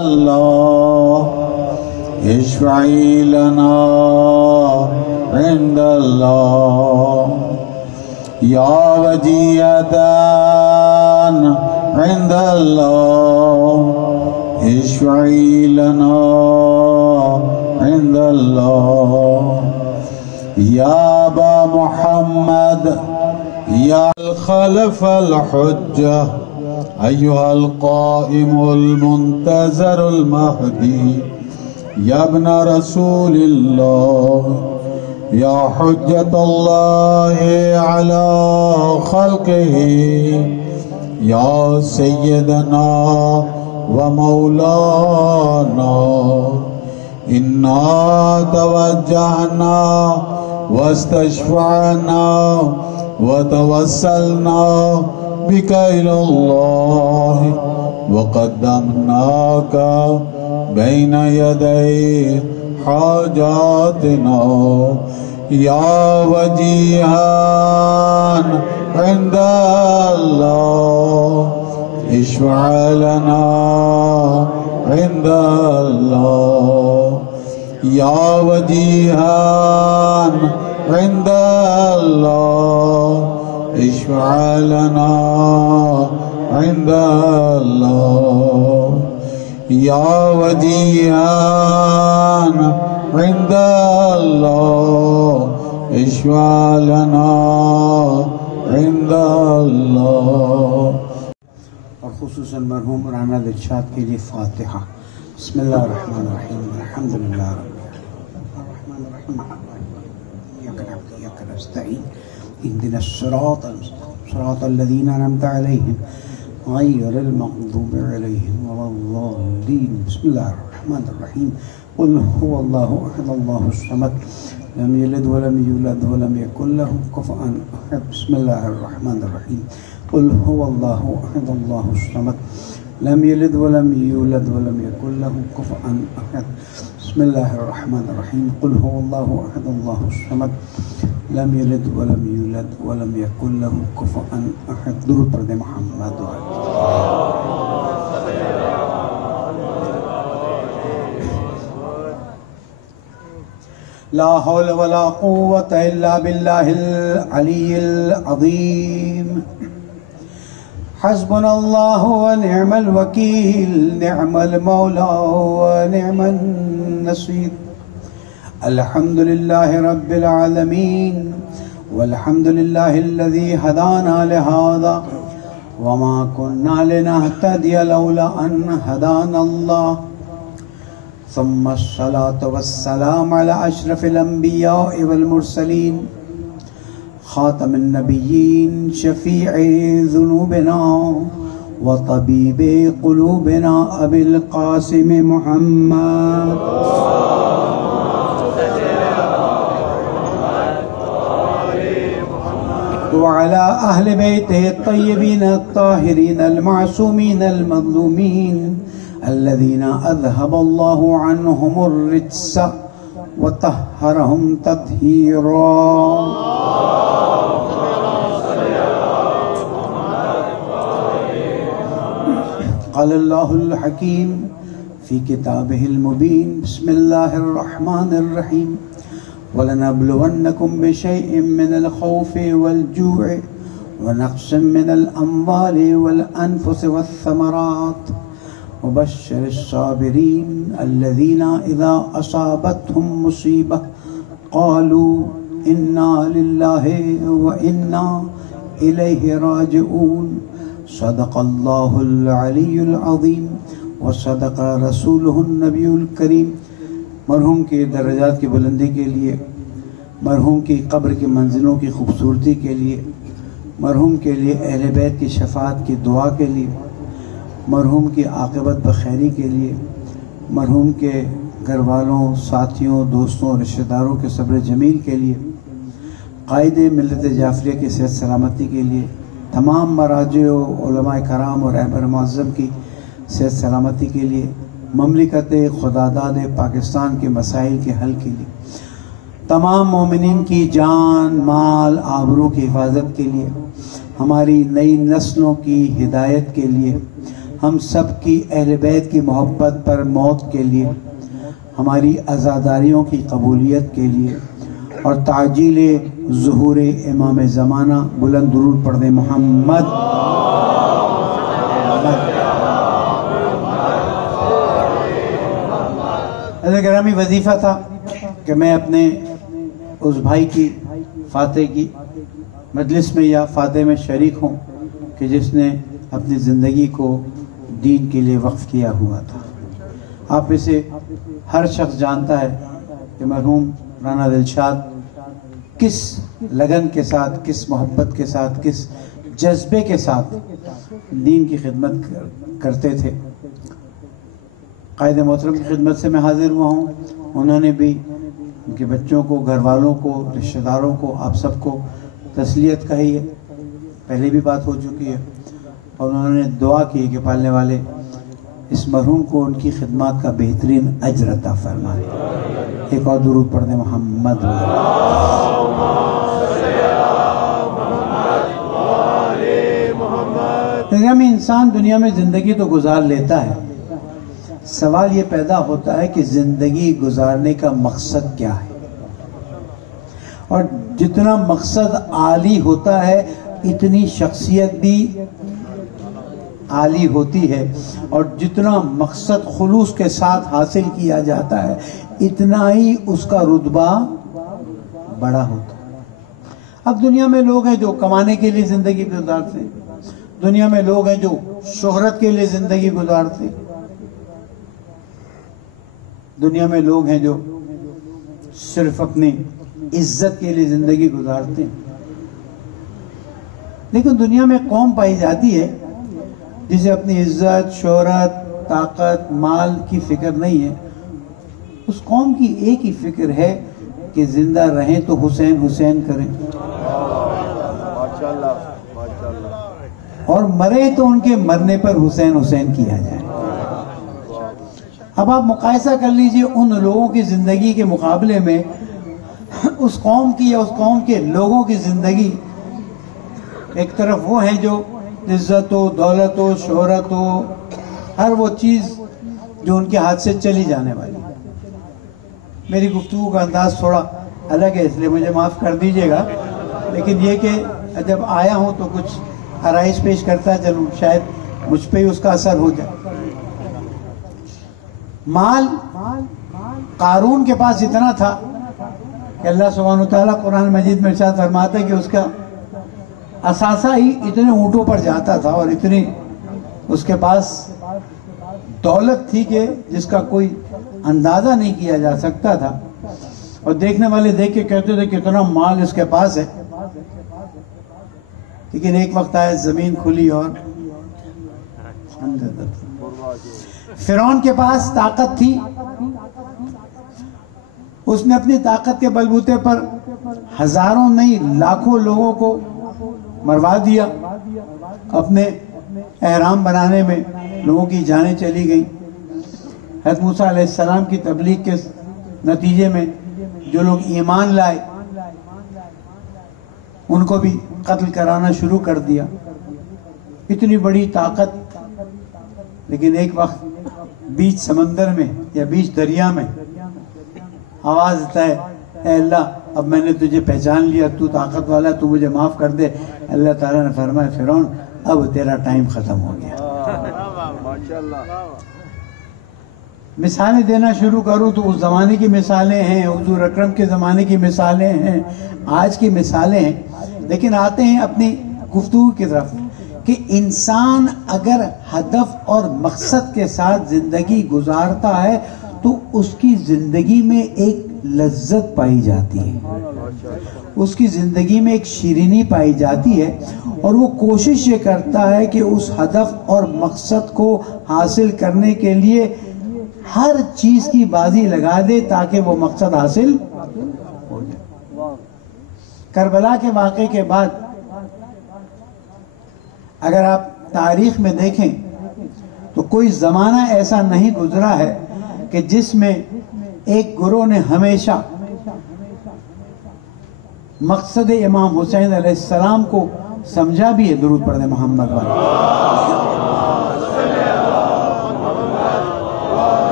الله اشفعي لنا عند الله يا ودية عند الله اشفعي لنا عند الله يا أبا محمد يا الخلف الحجة أيها القائم المنتظر المهدي يا ابن رسول الله يا حجة الله على خلقه يا سيدنا ومولانا إنا توجهنا واستشفعنا وتوسلنا بك إلى الله وقدمناك بين يدي حاجاتنا يا وجيها عند الله اشفع لنا عند الله يا وجيها عند الله اشفع لنا عند الله يا وجيها عند الله اشفع لنا عند الله. اور خصوصاً مرحوم رانا دلشاد کے لیے فاتحہ. بسم اللہ الرحمن الرحیم الحمدللہ رب الرحمن الرحیم إياك نعبد وإياك نستعين اهدنا الصراط المستقيم صراط الذين أنعمت عليهم غير المغضوب عليهم ولا الضالين. بسم الله الرحمن الرحيم قل هو الله أحد الله الصمد لم يلد ولم يولد ولم يكن له كفوا أحد. بسم الله الرحمن الرحيم قل هو الله أحد الله الصمد لم يلد ولم يولد ولم يكن له كفوا أحد. بسم الله الرحمن الرحيم قل هو الله أحد الله الصمد لم يلد ولم يولد ولم يكن له كفوا أحد. درود پر دے محمد. لا حول ولا قوة إلا بالله العلي العظيم. حسبنا الله ونعم الوكيل نعم المولى ونعم النصير. الحمد لله رب العالمين والحمد لله الذي هدانا لهذا وما كنا لنهتدي لولا أن هدانا الله. ثم الصلاة والسلام على أشرف الأنبياء والمرسلين خاتم النبيين شفيع ذنوبنا وطبيب قلوبنا أبي القاسم محمد وعلى أهل بيته الطيبين الطاهرين المعصومين المظلومين الذين أذهب الله عنهم الرجس وطهرهم تطهيرا. قال الله الحكيم في كتابه المبين بسم الله الرحمن الرحيم ولنبلونكم بشيء من الخوف والجوع ونقص من الأموال والأنفس والثمرات وبشر الصابرين الذين إذا أصابتهم مصيبة قالوا إنا لله وإنا إليه راجعون. صدق الله العلي العظيم وصدق رسوله النبي الكريم. مرحوم کے درجات کی بلندی کے لیے، مرحوم کی قبر کی منزلوں کی خوبصورتی کے لیے، مرحوم کے لیے اہل بیت کی شفاعت کی دعا کے لیے، مرحوم کی عاقبت بخیری کے لیے، مرحوم کے گھر والوں، ساتھیوں، دوستوں، رشتہ داروں کے صبر جمیل کے لیے، قائد ملت جعفریہ کی صحت سلامتی کے لیے، تمام مراجع و علماء کرام اور رہبر معظم کی صحت سلامتی کے لیے، مملکت خداداد پاکستان کے مسائل کے حل کے لیے، تمام مومنین کی جان، مال، آبرو کی حفاظت کے لیے، ہماری نئی نسلوں کی ہدایت کے لیے، ہم سب کی اہل بیت کی محبت پر موت کے لیے، ہماری عزاداریوں کی قبولیت کے لیے، اور تعجیل ظہور امام زمانہ، بلند درود پڑھ دیں محمد۔ حضرت گرامی، وظیفہ تھا کہ میں اپنے اس بھائی کی فاتح کی مجلس میں یا فاتح میں شریک ہوں کہ جس نے اپنی زندگی کو دین کے لیے وقف کیا ہوا تھا۔ آپ میں سے ہر شخص جانتا ہے کہ مرحوم رانا دلشاد کس لگن کے ساتھ، کس محبت کے ساتھ، کس جذبے کے ساتھ دین کی خدمت کرتے تھے۔ قائد محترم کی خدمت سے میں حاضر ہوا ہوں، انہوں نے بھی ان کے بچوں کو، گھر والوں کو، رشتہ داروں کو، آپ سب کو تسلیت کہی ہے، پہلے بھی بات ہو چکی ہے، اور انہوں نے دعا کی کہ پالنے والے اس مرحوم کو ان کی خدمات کا بہترین اجر عطا فرمائے۔ ایک اور درود پڑھ دیں محمد۔ میں انسان دنیا میں زندگی تو گزار لیتا ہے، سوال یہ پیدا ہوتا ہے کہ زندگی گزارنے کا مقصد کیا ہے؟ اور جتنا مقصد عالی ہوتا ہے اتنی شخصیت بھی عالی ہوتی ہے، اور جتنا مقصد خلوص کے ساتھ حاصل کیا جاتا ہے اتنا ہی اس کا رتبہ بڑا ہوتا ہے۔ اب دنیا میں لوگ ہیں جو کمانے کے لیے زندگی گزارتے ہیں، دنیا میں لوگ ہیں جو شہرت کے لیے زندگی گزارتے ہیں، دنیا میں لوگ ہیں جو صرف اپنی عزت کے لیے زندگی گزارتے ہیں، لیکن دنیا میں قوم پائی جاتی ہے جسے اپنی عزت، شہرت، طاقت، مال کی فکر نہیں ہے۔ اس قوم کی ایک ہی فکر ہے کہ زندہ رہیں تو حسین حسین کریں، اور مرے تو ان کے مرنے پر حسین حسین کیا جائے۔ اب آپ مقایسہ کر لیجئے ان لوگوں کی زندگی کے مقابلے میں اس قوم کی یا اس قوم کے لوگوں کی زندگی۔ ایک طرف وہ ہیں جو عزت و دولت و شہرت و ہر وہ چیز جو ان کے ہاتھ سے چلی جانے والی۔ میری گفتگو کا انداز تھوڑا الگ ہے، اس لیے مجھے معاف کر دیجئے گا، لیکن یہ کہ جب آیا ہوں تو کچھ آرائش پیش کرتا چلوں، شاید مجھ پہ ہی اس کا اثر ہو جائے۔ مال قارون کے پاس اتنا تھا کہ اللہ سبحانہ وتعالیٰ قرآن مجید میں ارشاد فرماتا ہے کہ اس کا اثاثہ ہی اتنے اونٹوں پر جاتا تھا، اور اتنی اس کے پاس دولت تھی کہ جس کا کوئی اندازہ نہیں کیا جا سکتا تھا، اور دیکھنے والے دیکھ کے کہتے تھے کتنا مال اس کے پاس ہے۔ لیکن ایک وقت آئے، زمین کھلی اور فرعون کے پاس طاقت تھی، اس نے اپنی طاقت کے بلبوتے پر ہزاروں نہیں لاکھوں لوگوں کو مروا دیا، اپنے احرام بنانے میں لوگوں کی جانیں چلی گئیں۔ حضرت موسیٰ علیہ السلام کی تبلیغ کے نتیجے میں جو لوگ ایمان لائے ان کو بھی قتل کرانا شروع کر دیا۔ اتنی بڑی طاقت، لیکن ایک وقت بیچ سمندر میں یا بیچ دریا میں آواز آتا ہے، اے اللہ اب میں نے تجھے پہچان لیا، تو طاقت والا، تو مجھے معاف کر دے۔ اللہ تعالیٰ نے فرمایا فرعون اب تیرا ٹائم ختم ہو گیا۔ مثالیں دینا شروع کروں تو اس زمانے کی مثالیں ہیں، حضور اکرم کے زمانے کی مثالیں ہیں، آج کی مثالیں ہیں، لیکن آتے ہیں اپنی گفتگو کی طرف کہ انسان اگر ہدف اور مقصد کے ساتھ زندگی گزارتا ہے تو اس کی زندگی میں ایک لذت پائی جاتی ہے، اس کی زندگی میں ایک شیرینی پائی جاتی ہے، اور وہ کوشش یہ کرتا ہے کہ اس ہدف اور مقصد کو حاصل کرنے کے لیے ہر چیز کی بازی لگا دے تاکہ وہ مقصد حاصل ہو جائے۔ کربلا کے واقعے کے بعد اگر آپ تاریخ میں دیکھیں تو کوئی زمانہ ایسا نہیں گزرا ہے کہ جس میں ایک گروہ نے ہمیشہ مقصد امام حسین علیہ السلام کو سمجھا بھی ہے۔ درود پڑھ دیں محمد والے۔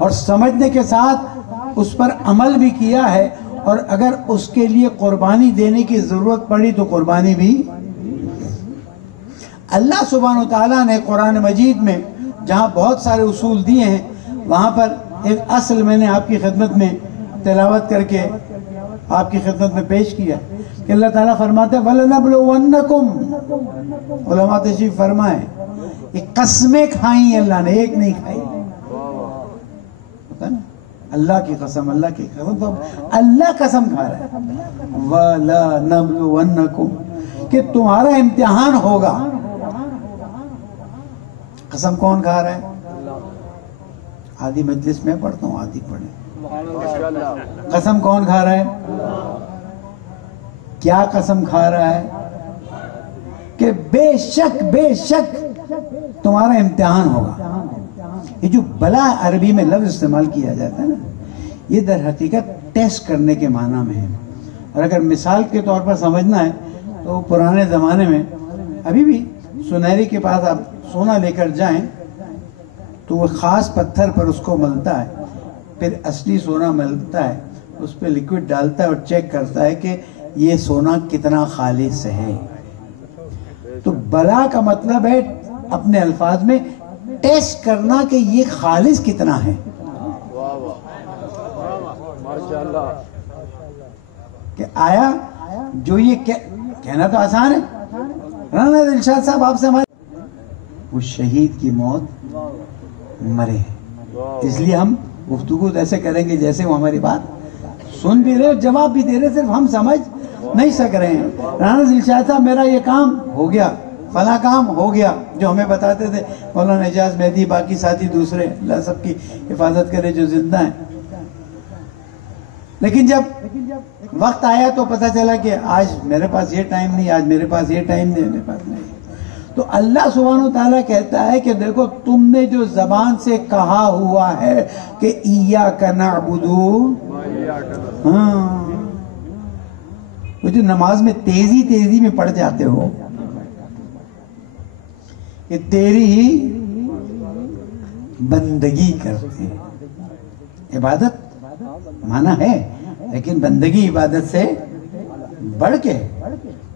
اور سمجھنے کے ساتھ اس پر عمل بھی کیا ہے، اور اگر اس کے لیے قربانی دینے کی ضرورت پڑی تو قربانی بھی۔ اللہ سبحانہ وتعالیٰ نے قرآن مجید میں جہاں بہت سارے اصول دیے ہیں، وہاں پر ایک اصل میں نے آپ کی خدمت میں تلاوت کر کے آپ کی خدمت میں پیش کیا کہ اللہ تعالیٰ فرماتے ہیں وَلَنَبْلُوَنَّكُمْ، علماء تشریف فرمائیں یہ قسمیں کھائیں اللہ نے، ایک نہیں کھائی، اللہ کی قسم، اللہ کی قسم، تو اللہ قسم کھا رہا ہے وَلَنَبْلُوَنَّكُمْ کہ تمہارا امتحان ہوگا۔ قسم کون کھا رہا ہے؟ آدھی مجلس میں پڑھتا ہوں، آدھی پڑھیں۔ قسم کون کھا رہا ہے؟ کیا قسم کھا رہا ہے؟ کہ بے شک تمہارا امتحان ہوگا۔ یہ جو بلا عربی میں لفظ استعمال کیا جاتا ہے نا، یہ در حقیقت ٹیسٹ کرنے کے معنی میں ہے، اور اگر مثال کے طور پر سمجھنا ہے تو پرانے زمانے میں ابھی بھی سنہری کے پاس آپ سونا لے کر جائیں تو وہ خاص پتھر پر اس کو ملتا ہے، پھر اصلی سونا ملتا ہے، اس پہ لیکوڈ ڈالتا ہے اور چیک کرتا ہے کہ یہ سونا کتنا خالص ہے۔ تو بلا کا مطلب ہے اپنے الفاظ میں ٹیسٹ کرنا کہ یہ خالص کتنا ہے۔ کہ آیا جو یہ کہنا تو آسان ہے، رانا دلشاد صاحب آپ سے ہمارے وہ شہید کی موت مرے ہیں، اس لیے ہم گفتگو ایسے کریں گے جیسے وہ ہماری بات سن بھی رہے اور جواب بھی دے رہے، صرف ہم سمجھ نہیں سک رہے ہیں۔ رانا دلشاد صاحب میرا یہ کام ہو گیا، فلاں کام ہو گیا، جو ہمیں بتاتے تھے مولانا اعجاز مہدی، باقی ساتھی دوسرے، اللہ سب کی حفاظت کرے جو زندہ ہیں۔ لیکن جب وقت آیا تو پتہ چلا کہ آج میرے پاس یہ ٹائم نہیں، آج میرے پاس یہ ٹائم نہیں، میرے پاس نہیں۔ تو اللہ سبحانہ وتعالیٰ کہتا ہے کہ دیکھو تم نے جو زبان سے کہا ہوا ہے کہ ایاک نعبد، ہاں وہ جو نماز میں تیزی میں پڑھ جاتے ہو، کہ تیری ہی بندگی کرتے ہیں۔ عبادت مانا ہے، لیکن بندگی عبادت سے بڑھ کے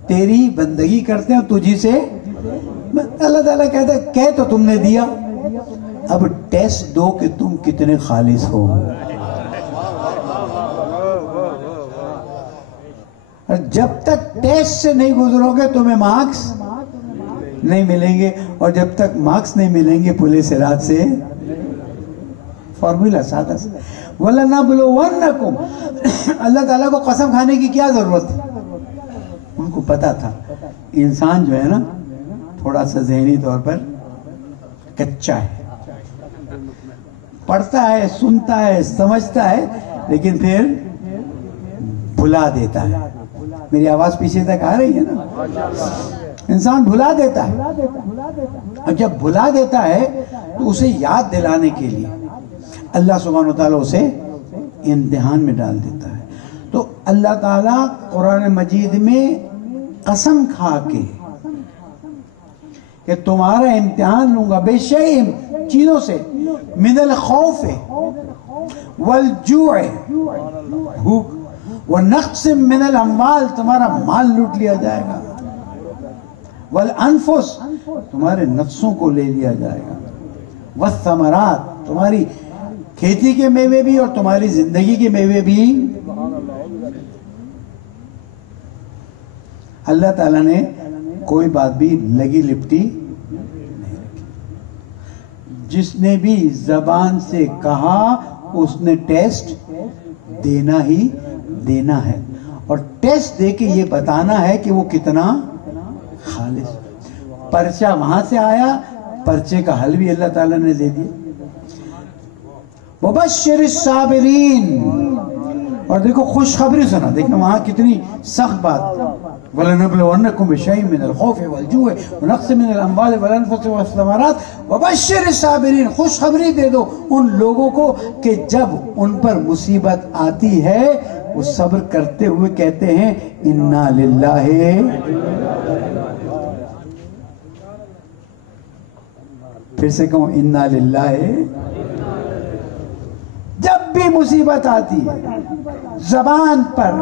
تیری ہی بندگی کرتے ہیں، تجھی سے اللہ تعالیٰ کہتا ہے کہہ تو تم نے دیا، اب ٹیسٹ دو کہ تم کتنے خالص ہو۔ اور جب تک ٹیسٹ سے نہیں گزرو گے تمہیں مارکس نہیں ملیں گے، اور جب تک مارکس نہیں ملیں گے پولیس رات سے فارمولا سادہ سے وَلَنَبْلُوَنَّكُمْ۔ اللہ تعالیٰ کو قسم کھانے کی کیا ضرورت ہے؟ ان کو پتا تھا انسان جو ہے نا تھوڑا سا ذہنی طور پر کچا ہے، پڑھتا ہے، سنتا ہے، سمجھتا ہے، لیکن پھر بھلا دیتا ہے۔ میری آواز پیچھے تک آ رہی ہے نا؟ انسان بھلا دیتا ہے، اور جب بھلا دیتا ہے تو اسے یاد دلانے کے لیے اللہ سبحانہ وتعالیٰ اسے امتحان میں ڈال دیتا ہے۔ تو اللہ تعالیٰ قرآن مجید میں قسم کھا کے کہ تمہارا امتحان لوں گا بے شیء چیزوں سے، من الخوف والجوع، بھوک، ونقص من الاموال، تمہارا مال لوٹ لیا جائے گا، والانفس، تمہارے نفسوں کو لے لیا جائے گا، والثمرات، تمہاری کھیتی کے میوے بھی اور تمہاری زندگی کے میوے بھی۔ اللہ تعالیٰ نے کوئی بات بھی لگی لپٹی نہیں رکھی، جس نے بھی زبان سے کہا اس نے ٹیسٹ دینا ہی دینا ہے، اور ٹیسٹ دے کے یہ بتانا ہے کہ وہ کتنا خالص۔ پرچہ وہاں سے آیا، پرچے کا حل بھی اللہ تعالیٰ نے دے دیا۔ وَبَشِّرِ الصَّابِرِينَ، اور دیکھو خوشخبری سنا، دیکھیں وہاں کتنی سخت بات۔ وَلَنَبْلُوَنَّكُمْ بِشَيْءٍ مِّنَ الْخَوْفِ وَالْجُوعِ وَنَقْصٍ مِّنَ الْأَمْوَالِ وَالْأَنفُسِ وَالثَّمَرَاتِ وَبَشِّرِ الصَّابِرِينَ، خوشخبری دے دو ان لوگوں کو کہ جب ان پر مصیبت آتی ہے وہ صبر کرتے ہوئے کہتے ہیں اِنَّا لِلَّهِ، پھر سے کہوں اِنَّا لِلَّهِ، بھی مصیبت آتی ہے زبان پر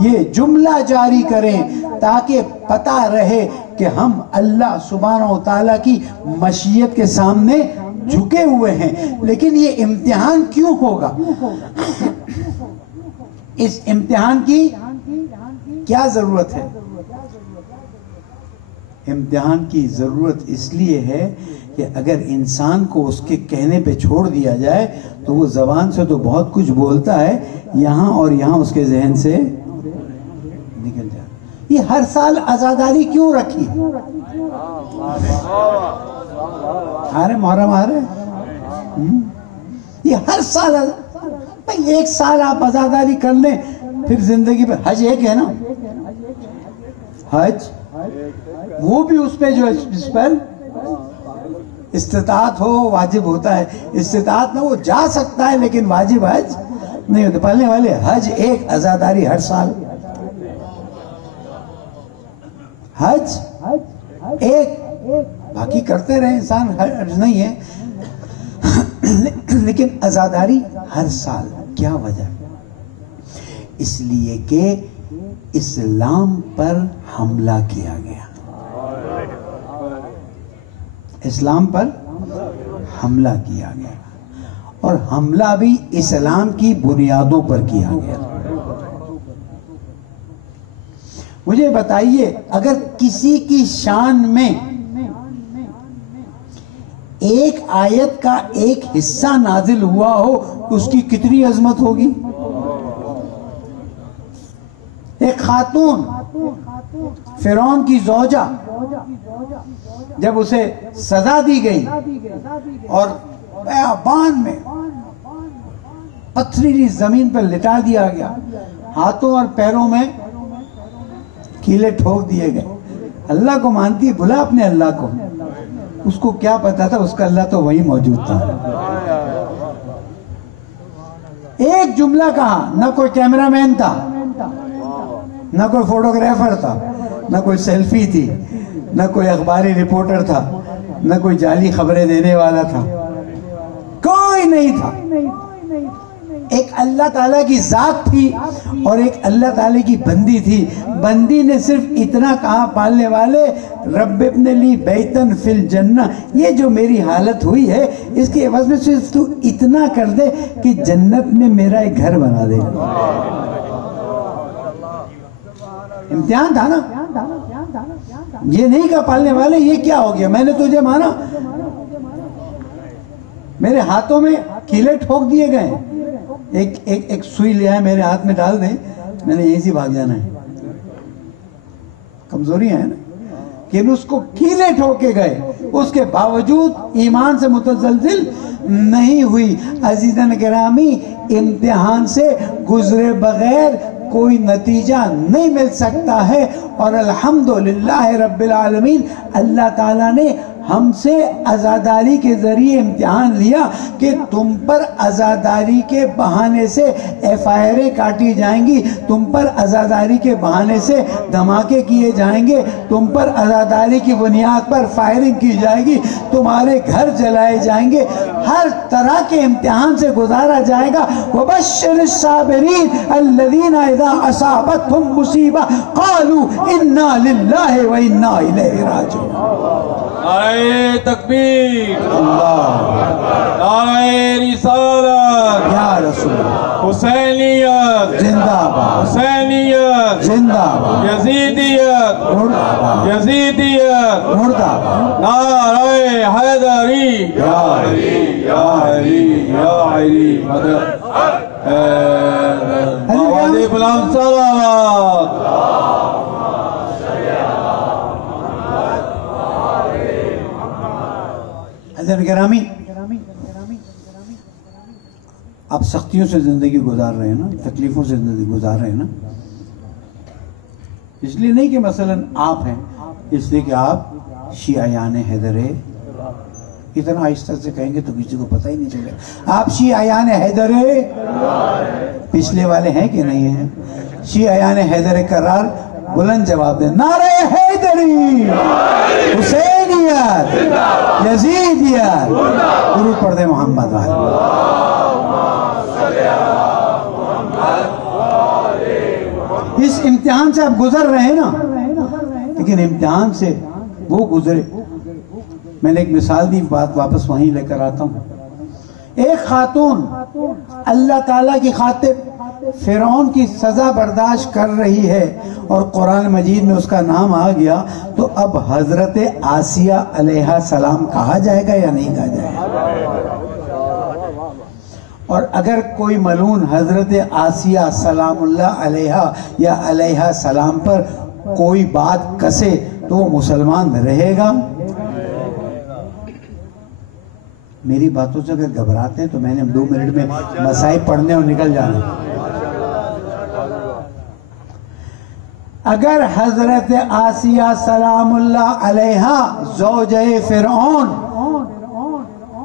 یہ جملہ جاری کریں تاکہ پتہ رہے کہ ہم اللہ سبحانہ و تعالیٰ کی مشیت کے سامنے جھکے ہوئے ہیں. لیکن یہ امتحان کیوں ہوگا؟ اس امتحان کی کیا ضرورت ہے؟ امتحان کی ضرورت اس لیے ہے کہ اگر انسان کو اس کے کہنے پہ چھوڑ دیا جائے تو وہ زبان سے تو بہت کچھ بولتا ہے، یہاں اور یہاں اس کے ذہن سے نکل جائے. یہ ہر سال عزاداری کیوں رکھی؟ محرم آ رہے یہ ہر سال بھائی ایک سال آپ عزاداری کر لیں پھر زندگی پہ حج ایک ہے نا، حج وہ بھی اس پہ جو اس پر استطاعت ہو واجب ہوتا ہے. استطاعت نہ وہ جا سکتا ہے لیکن واجب حج نہیں ہوتا. پڑھنے والے حج ایک عزاداری ہر سال، حج ایک، باقی کرتے رہے انسان، حج نہیں ہے لیکن عزاداری ہر سال. کیا وجہ؟ اس لیے کہ اسلام پر حملہ کیا گیا. اسلام پر حملہ کیا گیا اور حملہ بھی اسلام کی بنیادوں پر کیا گیا. مجھے بتائیے اگر کسی کی شان میں ایک آیت کا ایک حصہ نازل ہوا ہو اس کی کتنی عظمت ہوگی؟ ایک خاتون فرعون کی زوجہ جب اسے سزا دی گئی اور بیابان میں پتھریلی زمین پر لٹا دیا گیا، ہاتھوں اور پیروں میں کیلے ٹھوک دیے گئے. اللہ کو مانتی ہے، بلا اپنے اللہ کو. اس کو کیا پتا تھا اس کا اللہ تو وہی موجود تھا. ایک جملہ کہا، نہ کوئی کیمرہ مین تھا، نہ کوئی فوٹوگرافر تھا، نہ کوئی سیلفی تھی، نہ کوئی اخباری رپورٹر تھا، نہ کوئی جعلی خبریں دینے والا تھا، کوئی نہیں تھا. ایک اللہ تعالیٰ کی ذات تھی اور ایک اللہ تعالیٰ کی بندی تھی. بندی نے صرف اتنا کہا، پالنے والے رب ابن لی بیتن فی الجنہ، یہ جو میری حالت ہوئی ہے اس کی عوض میں صرف تو اتنا کر دے کہ جنت میں میرا ایک گھر بنا دے. امتحان تھا نا. یہ نہیں کہا پالنے والے یہ کیا ہو گیا، میں نے تجھے مانا، میرے ہاتھوں میں کیلے ٹھوک دیے گئے، ایک سوئی لیا ہے میرے ہاتھ میں ڈال دیں، میں نے یہیں سے بھاگ جانا ہے. کمزوری ہے نا. کہ اس کو کیلے ٹھوکے گئے، اس کے باوجود ایمان سے متزلزل نہیں ہوئی. عزیزان گرامی، امتحان سے گزرے بغیر کوئی نتیجہ نہیں مل سکتا ہے. اور الحمدللہ رب العالمین، اللہ تعالیٰ نے ہم سے عزاداری کے ذریعے امتحان لیا کہ تم پر عزاداری کے بہانے سے FIR کاٹی جائیں گی، تم پر عزاداری کے بہانے سے دھماکے کیے جائیں گے، تم پر عزاداری کی بنیاد پر فائرنگ کی جائے گی، تمہارے گھر جلائے جائیں گے، ہر طرح کے امتحان سے گزارا جائے گا. وَبَشِّرِ الصَّابِرِينَ الَّذِينَ إِذَا أَصَابَتْهُمْ مُصِيبَةٌ قَالُوا إِنَّا لِلَّهِ وَإِنَّا إِلَيْهِ رَاجِعُونَ. نعرہ تکبیر، نعرہ رسالت، یا رسول اللہ، حسینیت زندہ باد، حسینیت زندہ باد، یزیدیت، مردہ باد، یزیدیت، مردہ باد. نعرہ حیدری، یا علی یا علی یا علی مدد. آبادی بلند صلوات. حضرت گرامی، آپ سختیوں سے زندگی گزار رہے ہیں نا، تکلیفوں سے زندگی گزار رہے ہیں نا. اس لیے نہیں کہ مثلا آپ ہیں، اس لیے کہ آپ شیعیان حیدر، اتنا آہستہ سے کہیں گے تو کسی کو پتہ ہی نہیں چلے. آپ شیعیان حیدر پچھلے والے ہیں کہ نہیں ہیں؟ شیعیان حیدر کرار بلند جواب دیں. نعرہ حیدری، حسینیت، یزیدیت. درود پڑھ دیں محمد والے. امتحان سے آپ گزر رہے ہیں نا، لیکن امتحان سے وہ گزرے. میں نے ایک مثال دی، بات واپس وہیں لے کر آتا ہوں. ایک خاتون اللہ تعالیٰ کی خاطر فرعون کی سزا برداشت کر رہی ہے اور قرآن مجید میں اس کا نام آ گیا، تو اب حضرت آسیہ علیہ السلام کہا جائے گا یا نہیں کہا جائے گا؟ اور اگر کوئی ملعون حضرت آسیہ سلام اللہ علیہ یا علیہ السلام پر کوئی بات کسے تو وہ مسلمان رہے گا؟ میری باتوں سے اگر گھبراتے ہیں تو میں نے 2 منٹ میں مسائل پڑھنے اور نکل جانا. اگر حضرت آسیہ سلام اللہ علیہ زوجہ فرعون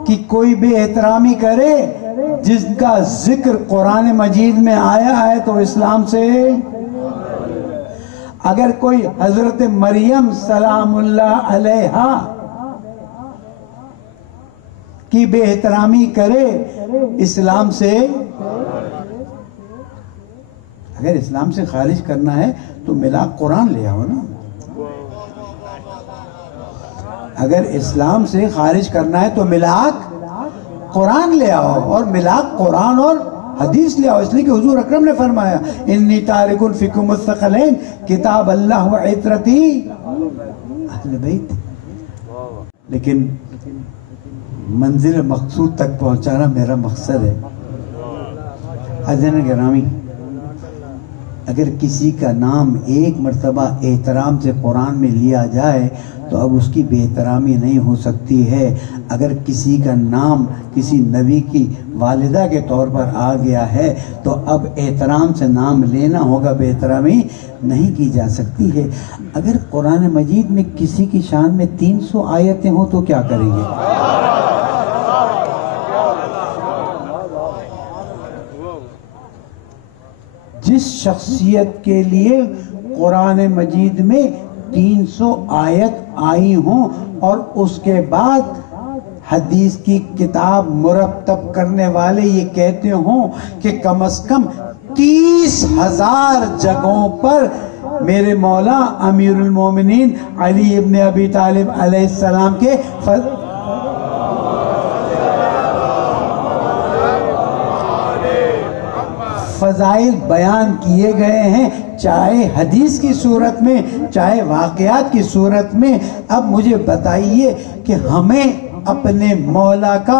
کی کوئی بے احترامی کرے جس کا ذکر قرآن مجید میں آیا ہے تو اسلام سے. اگر کوئی حضرت مریم سلام اللہ علیہ کی بے احترامی کرے اسلام سے، اگر اسلام سے خارج کرنا ہے تو ملاک قرآن لے آؤ نا. اگر اسلام سے خارج کرنا ہے تو ملاک قرآن لے آؤ، اور ملاک قرآن اور حدیث لے آؤ. اس لیے کہ حضور اکرم نے فرمایا انی تارک فیکم الثقلین کتاب اللہ و عطرتی اہل بیت. لیکن منزل مقصود تک پہنچانا میرا مقصد ہے. حضرت گرامی، اگر کسی کا نام ایک مرتبہ احترام سے قرآن میں لیا جائے تو اب اس کی بے احترامی نہیں ہو سکتی ہے. اگر کسی کا نام کسی نبی کی والدہ کے طور پر آ گیا ہے تو اب احترام سے نام لینا ہوگا، بے احترامی نہیں کی جا سکتی ہے. اگر قرآن مجید میں کسی کی شان میں 300 آیتیں ہوں تو کیا کریں گے؟ جس شخصیت کے لیے قرآن مجید میں 300 آیت آئی ہوں اور اس کے بعد حدیث کی کتاب مرتب کرنے والے یہ کہتے ہوں کہ کم از کم 30,000 جگہوں پر میرے مولا امیر المومنین علی ابن ابی طالب علیہ السلام کے فضائل بیان کیے گئے ہیں، چاہے حدیث کی صورت میں چاہے واقعات کی صورت میں. اب مجھے بتائیے کہ ہمیں اپنے مولا کا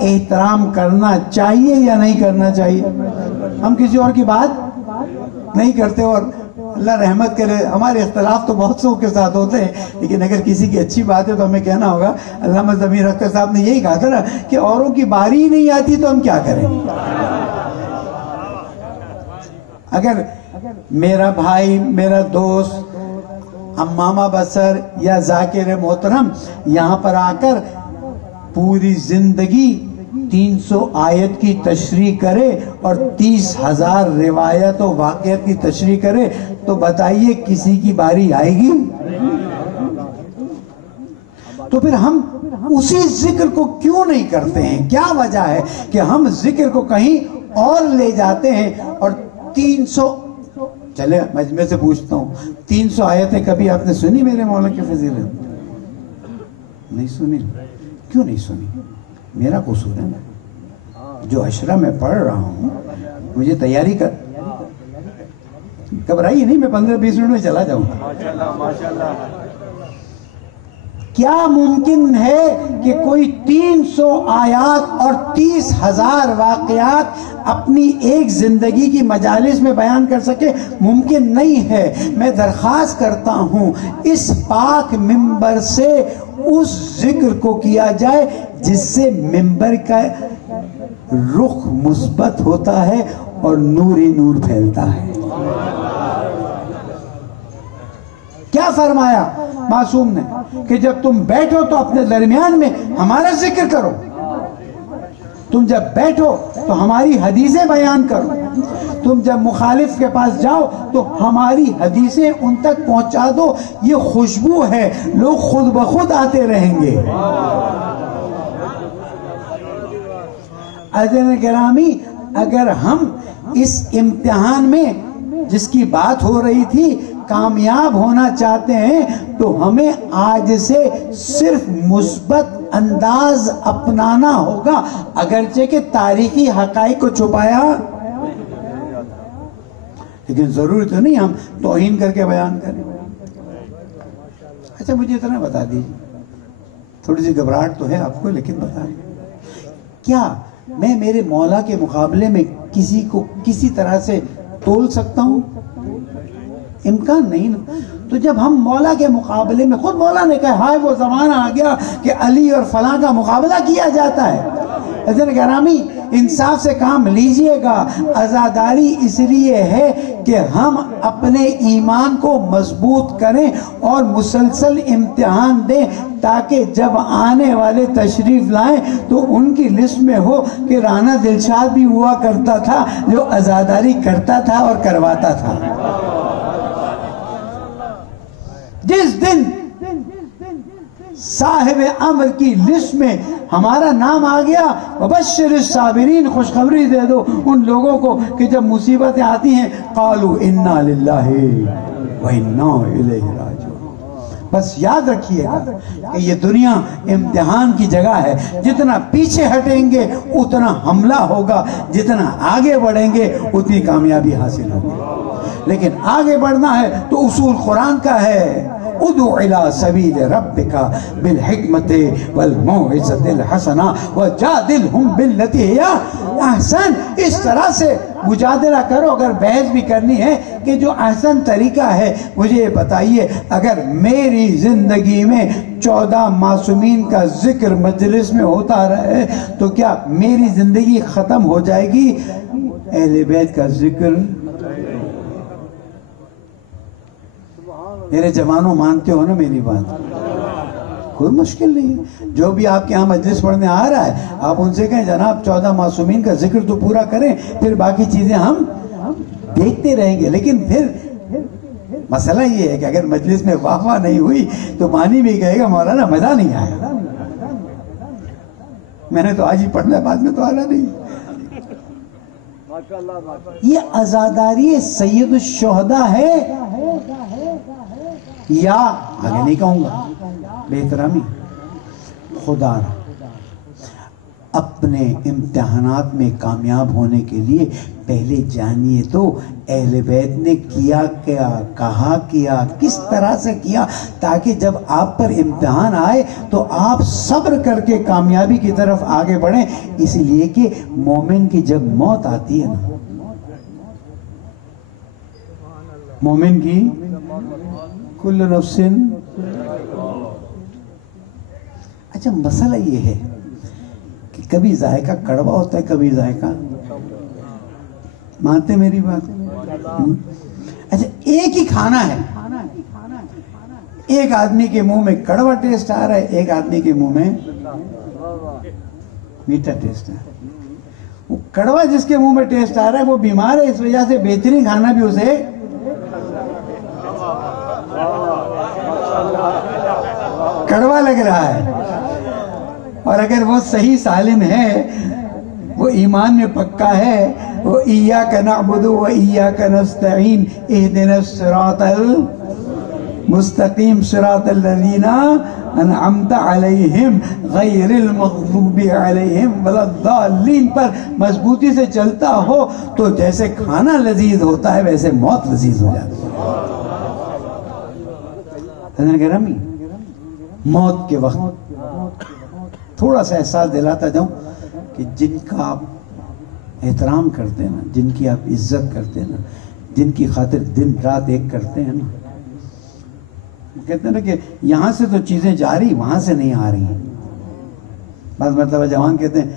احترام کرنا چاہیے یا نہیں کرنا چاہیے؟ ہم کسی اور کی بات نہیں کرتے، اور اللہ رحمت کرے ہمارے اختلاف تو بہت سو کے ساتھ ہوتے ہیں، لیکن اگر کسی کی اچھی بات ہے تو ہمیں کہنا ہوگا. علامہ ضمیر اختر صاحب نے یہی کہا تھا نا کہ اوروں کی باری ہی نہیں آتی تو ہم کیا کریں. اگر میرا بھائی، میرا دوست امامہ بصر یا ذاکر محترم یہاں پر آ کر پوری زندگی 300 آیت کی تشریح کرے اور 30,000 روایت و واقعات کی تشریح کرے تو بتائیے کسی کی باری آئے گی؟ تو پھر ہم اسی ذکر کو کیوں نہیں کرتے ہیں؟ کیا وجہ ہے کہ ہم ذکر کو کہیں اور لے جاتے ہیں؟ اور 300 چلے میں سے پوچھتا ہوں، 300 آیتیں کبھی آپ نے سنی میرے مولا کی فضیلت؟ نہیں سنی. کیوں نہیں سنی؟ میرا قصور ہے نا. جو اشرا میں پڑھ رہا ہوں مجھے تیاری کر، گھبرائیے نہیں، میں 15-20 منٹ میں چلا جاؤں گا. کیا ممکن ہے کہ کوئی 300 آیات اور 30,000 واقعات اپنی ایک زندگی کی مجالس میں بیان کر سکے؟ ممکن نہیں ہے. میں درخواست کرتا ہوں اس پاک منبر سے اس ذکر کو کیا جائے جس سے منبر کا رخ مثبت ہوتا ہے اور نور ہی نور پھیلتا ہے. کیا فرمایا معصوم نے کہ جب تم بیٹھو تو اپنے درمیان میں ہمارا ذکر کرو، تم جب بیٹھو تو ہماری حدیثیں بیان کرو، تم جب مخالف کے پاس جاؤ تو ہماری حدیثیں ان تک پہنچا دو. یہ خوشبو ہے، لوگ خود بخود آتے رہیں گے. عزیزان گرامی، اگر ہم اس امتحان میں جس کی بات ہو رہی تھی، کامیاب ہونا چاہتے ہیں تو ہمیں آج سے صرف مثبت انداز اپنانا ہوگا، اگرچہ کہ تاریخی حقائق کو چھپایا، لیکن ضروری تو نہیں ہم توہین کر کے بیان کریں۔ اچھا مجھے اتنا بتا دیجیے، تھوڑی سی گھبراہٹ تو ہے آپ کو، لیکن بتائیں، کیا میں میرے مولا کے مقابلے میں کسی کو کسی طرح سے تول سکتا ہوں؟ امکان نہیں نا۔ تو جب ہم مولا کے مقابلے میں، خود مولا نے کہا ہائے وہ زمانہ آ گیا کہ علی اور فلاں کا مقابلہ کیا جاتا ہے۔ حضرت گرامی انصاف سے کام لیجئے گا، عزاداری اس لیے ہے کہ ہم اپنے ایمان کو مضبوط کریں اور مسلسل امتحان دیں، تاکہ جب آنے والے تشریف لائیں تو ان کی لسٹ میں ہو کہ رانا دلشاد بھی ہوا کرتا تھا جو عزاداری کرتا تھا اور کرواتا تھا۔ جس دن صاحب امر کی لسٹ میں ہمارا نام آ گیا، وبشر الصابرین، خوشخبری دے دو ان لوگوں کو کہ جب مصیبتیں آتی ہیں قالوا انا للہ وانا الیہ راجعون۔ بس یاد رکھیے گا کہ یہ دنیا امتحان کی جگہ ہے، جتنا پیچھے ہٹیں گے اتنا حملہ ہوگا، جتنا آگے بڑھیں گے اتنی کامیابی حاصل ہوگی۔ لیکن آگے بڑھنا ہے تو اصول قرآن کا ہے، ادعو الى سبیل ربک بالحکمت والموعظۃ الحسنہ وجادلہم باللتی ہی احسن۔ اس طرح سے مجادلہ کرو۔ اگر بحث بھی کرنی ہے کہ جو احسن طریقہ ہے، مجھے یہ بتائیے، اگر میری زندگی میں 14 معصومین کا ذکر مجلس میں ہوتا رہے تو کیا میری زندگی ختم ہو جائے گی؟ اہل بیت کا ذکر، میرے جوانوں مانتے ہو نا میری بات؟ کوئی مشکل نہیں ہے، جو بھی آپ کے ہاں مجلس پڑھنے آ رہا ہے آپ ان سے کہیں جناب 14 معصومین کا ذکر تو پورا کریں، پھر باقی چیزیں ہم دیکھتے رہیں گے۔ لیکن پھر مسئلہ یہ ہے کہ اگر مجلس میں واہ واہ نہیں ہوئی تو مانی بھی کہے گا مولانا مزہ نہیں آیا، میں نے تو آج ہی پڑھنا ہے، بعد میں تو آنا نہیں۔ یہ عزاداری سید الشہداء ہے یا آگے نہیں کہوں گا بے احترامی، خدا را اپنے امتحانات میں کامیاب ہونے کے لیے پہلے جانیے تو اہل بیت نے کیا کیا، کہا کیا، کس طرح سے کیا، تاکہ جب آپ پر امتحان آئے تو آپ صبر کر کے کامیابی کی طرف آگے بڑھیں۔ اس لیے کہ مومن کی جب موت آتی ہے نا، مومن کی کل نفس، اچھا مسئلہ یہ ہے کہ کبھی ذائقہ کڑوا ہوتا ہے، کبھی ذائقہ، مانتے میری بات؟ اچھا ایک ہی کھانا ہے، ایک آدمی کے منہ میں کڑوا ٹیسٹ آ رہا ہے، ایک آدمی کے منہ میں میٹھا ٹیسٹ آ رہا ہے۔ وہ کڑوا جس کے منہ میں ٹیسٹ آ رہا ہے وہ بیمار ہے، اس وجہ سے بہترین کھانا بھی اسے کڑوا لگ رہا ہے۔ اور اگر وہ صحیح سالم ہے، وہ ایمان میں پکا ہے، وہ ایاک نعبد و ایاک نستعین اہدنا الصراط المستقیم صراط الذین انعمت علیہم غیر المغضوب علیہم ولا الضالین پر مضبوطی سے چلتا ہو تو جیسے کھانا لذیذ ہوتا ہے ویسے موت لذیذ ہو جاتی ہے۔ حضرت گرامی، موت کے وقت تھوڑا سا احساس دلاتا جاؤں کہ جن کا آپ احترام کرتے ہیں نا، جن کی آپ عزت کرتے ہیں نا، جن کی خاطر دن رات ایک کرتے ہیں نا، کہتے ہیں نا کہ یہاں سے تو چیزیں جاری، وہاں سے نہیں آ رہی ہیں۔ بعض مرتبہ جوان کہتے ہیں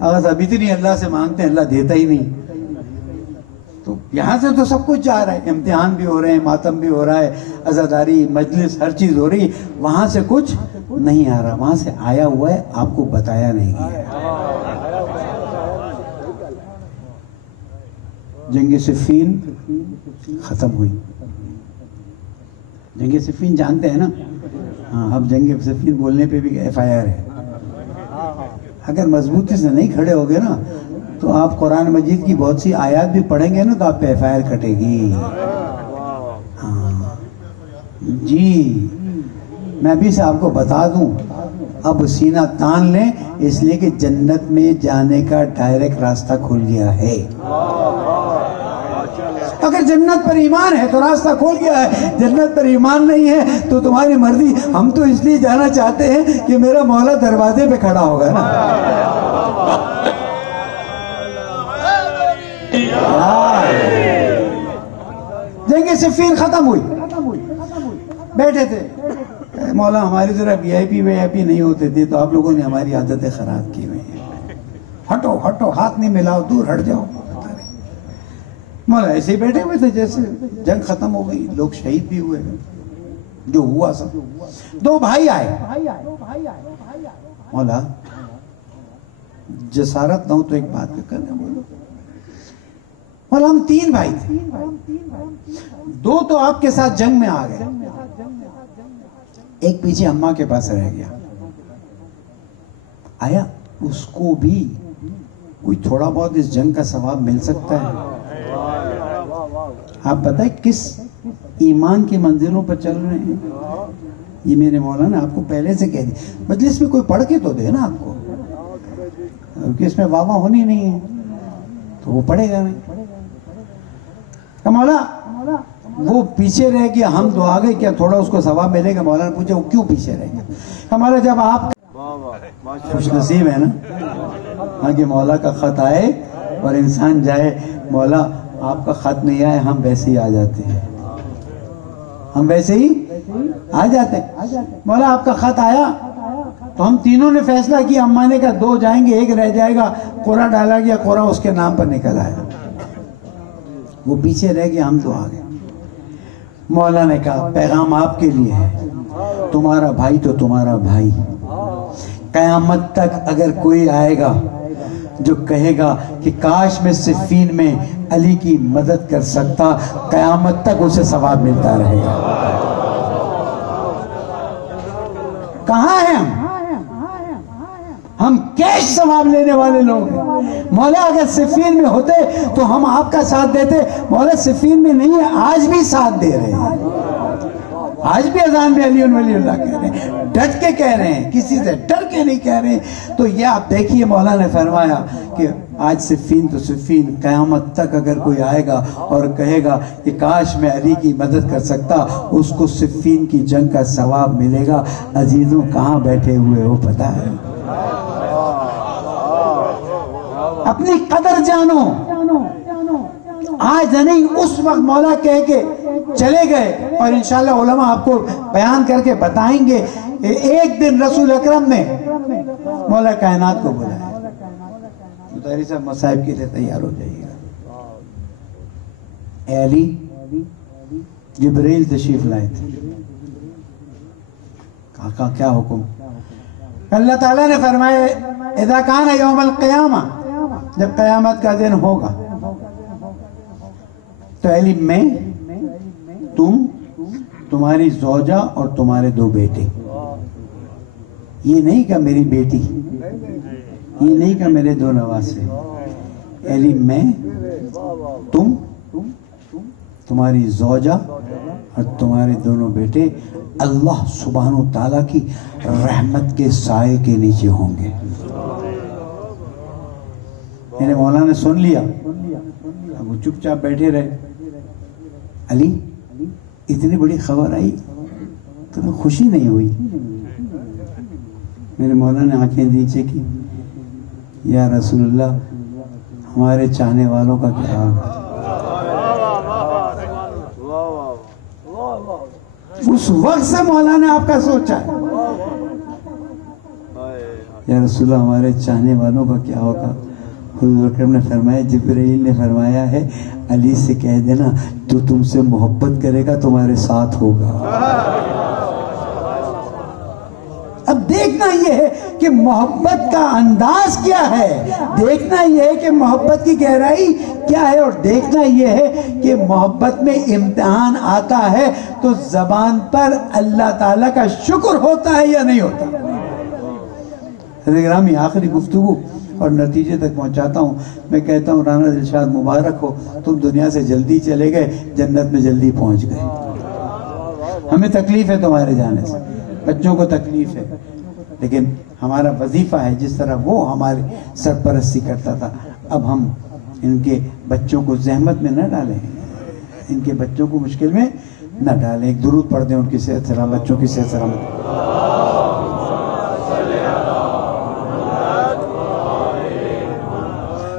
اگر ابھی اتنی اللہ سے مانگتے ہیں اللہ دیتا ہی نہیں، تو یہاں سے تو سب کچھ جا رہا ہے، امتحان بھی ہو رہے ہیں، ماتم بھی ہو رہا ہے، عزاداری، مجلس، ہر چیز ہو رہی ہے، وہاں سے کچھ نہیں آ رہا، وہاں سے آیا ہوا ہے، آپ کو بتایا نہیں گیا۔ جنگ صفین ختم ہوئی، جنگ صفین جانتے ہیں نا؟ ہاں، اب جنگ صفین بولنے پہ بھی FIR ہے۔ اگر مضبوطی سے نہیں کھڑے ہو گئے نا تو آپ قرآن مجید کی بہت سی آیات بھی پڑھیں گے نا تو آپ پہ ایف آئی آر کٹے گی. ہاں جی، میں بھی سے آپ کو بتا دوں، اب سینہ تان لیں، اس لیے کہ جنت میں جانے کا ڈائریکٹ راستہ کھل گیا ہے. اگر جنت پر ایمان ہے تو راستہ کھول گیا ہے، جنت پر ایمان نہیں ہے تو تمہاری مرضی. ہم تو اس لیے جانا چاہتے ہیں کہ میرا مولا دروازے پہ کھڑا ہوگا نا. جنگ صفین ختم ہوئی، بیٹھے تھے، مولا ہماری طرح وی آئی پی نہیں ہوتے تھے تو آپ لوگوں نے ہماری عادتیں خراب کی ہوئی ہیں، ہٹو ہٹو، ہاتھ نہیں ملاؤ، دور ہٹ جاؤ. مولا ایسے ہی بیٹھے ہوئے تھے جیسے جنگ ختم ہو گئی، لوگ شہید بھی ہوئے، جو ہوا سب. دو بھائی آئے، مولا جسارت نہ ہو تو ایک بات کرنا. بولو. مولا ہم 3 بھائی تھے، 2 تو آپ کے ساتھ جنگ میں آ گئے، ایک پیچھے اماں کے پاس رہ گیا. آیا اس کو بھی کوئی تھوڑا بہت اس جنگ کا ثواب مل سکتا ہے؟ آپ بتائیں کس ایمان کی منزلوں پر چل رہے ہیں. یہ میرے مولا نے آپ کو پہلے سے کہہ دی، مجلس میں کوئی پڑھ کے تو دے نا آپ کو، کیونکہ اس میں واہ واہ ہونی نہیں ہے تو وہ پڑھے گا نہیں. کہ مولا وہ پیچھے رہ گیا، ہم تو آگے، کیا تھوڑا اس کو ثواب ملے گا؟ مولا نے پوچھا وہ کیوں پیچھے رہ گیا؟ کہ مولا جب آپ خوش نصیب ہے نا ہاں کہ مولا کا خط آئے اور انسان جائے، مولا آپ کا خط نہیں آئے، ہم ویسے ہی آ جاتے ہیں، ہم ویسے ہی آ جاتے ہیں. مولا آپ کا خط آیا تو ہم تینوں نے فیصلہ کیا، اماں نے کہا 2 جائیں گے، 1 رہ جائے گا. قرعہ ڈالا گیا، قرعہ اس کے نام پر نکل آیا، وہ پیچھے رہ گیا، ہم تو آ گئے. مولا نے کہا پیغام آپ کے لیے ہے، تمہارا بھائی تو تمہارا بھائی، قیامت تک اگر کوئی آئے گا جو کہے گا کہ کاش میں صفین میں علی کی مدد کر سکتا، قیامت تک اسے ثواب ملتا رہے گا. کہاں ہیں ہم کیش ثواب لینے والے لوگ ہیں. مولا اگر صفین میں ہوتے تو ہم آپ کا ساتھ دیتے، مولا صفین میں نہیں ہے، آج بھی ساتھ دے رہے ہیں، آج بھی اذان میں علی ولی اللہ کہہ رہے ہیں، ڈٹ کے کہہ رہے ہیں، کسی سے ڈر کے نہیں کہہ رہے ہیں. تو یہ آپ دیکھیے مولا نے فرمایا کہ آج صفین تو صفین، قیامت تک اگر کوئی آئے گا اور کہے گا کہ کاش میں علی کی مدد کر سکتا، اس کو صفین کی جنگ کا ثواب ملے گا. عزیزوں کہاں بیٹھے ہوئے ہو پتہ ہے؟ اپنی قدر جانو. آج نہیں، اس وقت مولا کہہ کے چلے گئے، اور انشاءاللہ علماء آپ کو بیان کر کے بتائیں گے. ایک دن رسول اکرم نے مولا کائنات کو بلایا. مداری صاحب مصائب کے لیے تیار ہو جائیے گا. اے علی، جبریل تشریف لائے تھے. کہا کیا حکم؟ اللہ تعالیٰ نے فرمایا اذا کان یوم القیامہ، جب قیامت کا دن ہوگا تو علی میں، تم، تمہاری زوجہ اور تمہارے 2 بیٹے، یہ نہیں کہ میری بیٹی، یہ نہیں کہ میرے 2 نواسے، علی میں، تم، تمہاری زوجہ اور تمہارے دونوں بیٹے اللہ سبحانہ و تعالیٰ کی رحمت کے سائے کے نیچے ہوں گے. میرے مولا نے سن لیا، اب وہ چپ چاپ بیٹھے رہے. علی اتنی بڑی خبر آئی تمہیں خوشی نہیں ہوئی؟ میرے مولا نے آنکھیں نیچے کی، یا رسول اللہ ہمارے چاہنے والوں کا کیا ہوگا؟ اس وقت سے مولا نے آپ کا سوچا ہے، یا رسول اللہ ہمارے چاہنے والوں کا کیا ہوگا؟ حضور اکرم نے فرمایا، جبرائیل نے فرمایا ہے علی سے کہہ دینا تو تم سے محبت کرے گا تمہارے ساتھ ہوگا. اب دیکھنا یہ ہے کہ محبت کا انداز کیا ہے، دیکھنا یہ ہے کہ محبت کی گہرائی کیا ہے، اور دیکھنا یہ ہے کہ محبت میں امتحان آتا ہے تو زبان پر اللہ تعالیٰ کا شکر ہوتا ہے یا نہیں ہوتا. حضرت گرامی آخری گفتگو اور نتیجے تک پہنچاتا ہوں. میں کہتا ہوں رانا دلشاد مبارک ہو، تم دنیا سے جلدی چلے گئے، جنت میں جلدی پہنچ گئے. ہمیں تکلیف ہے تمہارے جانے سے، بچوں کو تکلیف ہے، لیکن ہمارا وظیفہ ہے جس طرح وہ ہماری سرپرستی کرتا تھا، اب ہم ان کے بچوں کو زحمت میں نہ ڈالیں، ان کے بچوں کو مشکل میں نہ ڈالیں. ایک درود پڑھ دیں ان کی صحت سلامت، بچوں کی صحت سلامت.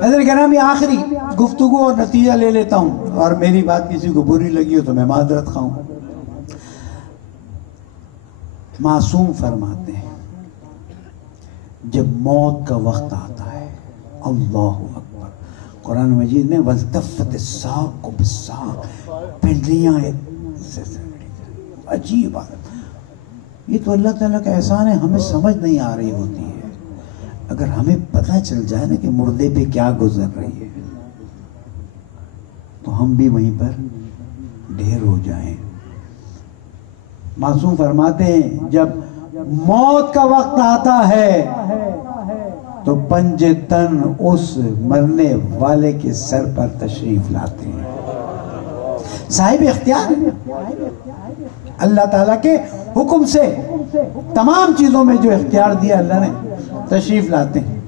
حضرت گرامی آخری گفتگو اور نتیجہ لے لیتا ہوں، اور میری بات کسی کو بری لگی ہو تو میں معذرت خواہوں. معصوم فرماتے ہیں جب موت کا وقت آتا ہے، اللہ اکبر، قرآن مجید میں وَالْتَفَّتِ السَّاقُ بِالسَّاقِ، پنڈلیاں عجیب بات. یہ تو اللہ تعالیٰ کا احسان ہے، ہمیں سمجھ نہیں آ رہی ہوتی ہے. اگر ہمیں پتہ چل جائے نا کہ مردے پہ کیا گزر رہی ہے تو ہم بھی وہیں پر ڈھیر ہو جائیں. معصوم فرماتے ہیں جب موت کا وقت آتا ہے تو پنج تن اس مرنے والے کے سر پر تشریف لاتے ہیں. صاحب اختیار اللہ تعالیٰ کے حکم سے تمام چیزوں میں جو اختیار دیا اللہ نے، تشریف لاتے ہیں.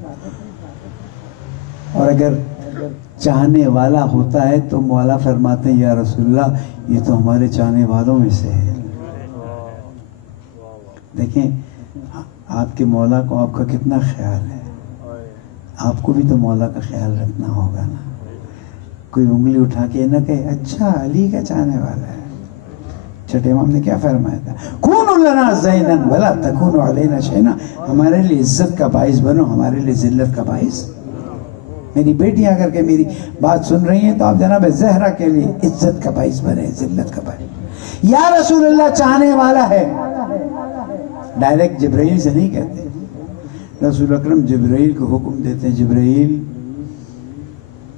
اور اگر چاہنے والا ہوتا ہے تو مولا فرماتے ہیں یا رسول اللہ یہ تو ہمارے چاہنے والوں میں سے ہے. دیکھیں آپ کے مولا کو آپ کا کتنا خیال ہے، آپ کو بھی تو مولا کا خیال رکھنا ہوگا نا. کوئی انگلی اٹھا کے نہ کہے اچھا علی کا چاہنے والا ہے. چھٹے امام نے کیا فرمایا تھا؟ کونوا لنا زینا ولا تکونوا علینا شینا، ہمارے لیے عزت کا باعث بنو، ہمارے لیے ذلت کا باعث. میری بیٹیاں اگر کے میری بات سن رہی ہیں تو آپ جناب زہرا کے لیے عزت کا باعث بنے، ذلت کا باعث. یا رسول اللہ چاہنے والا ہے، ڈائریکٹ جبرائیل سے نہیں کہتے. رسول اکرم جبرائیل کو حکم دیتے ہیں جبرائیل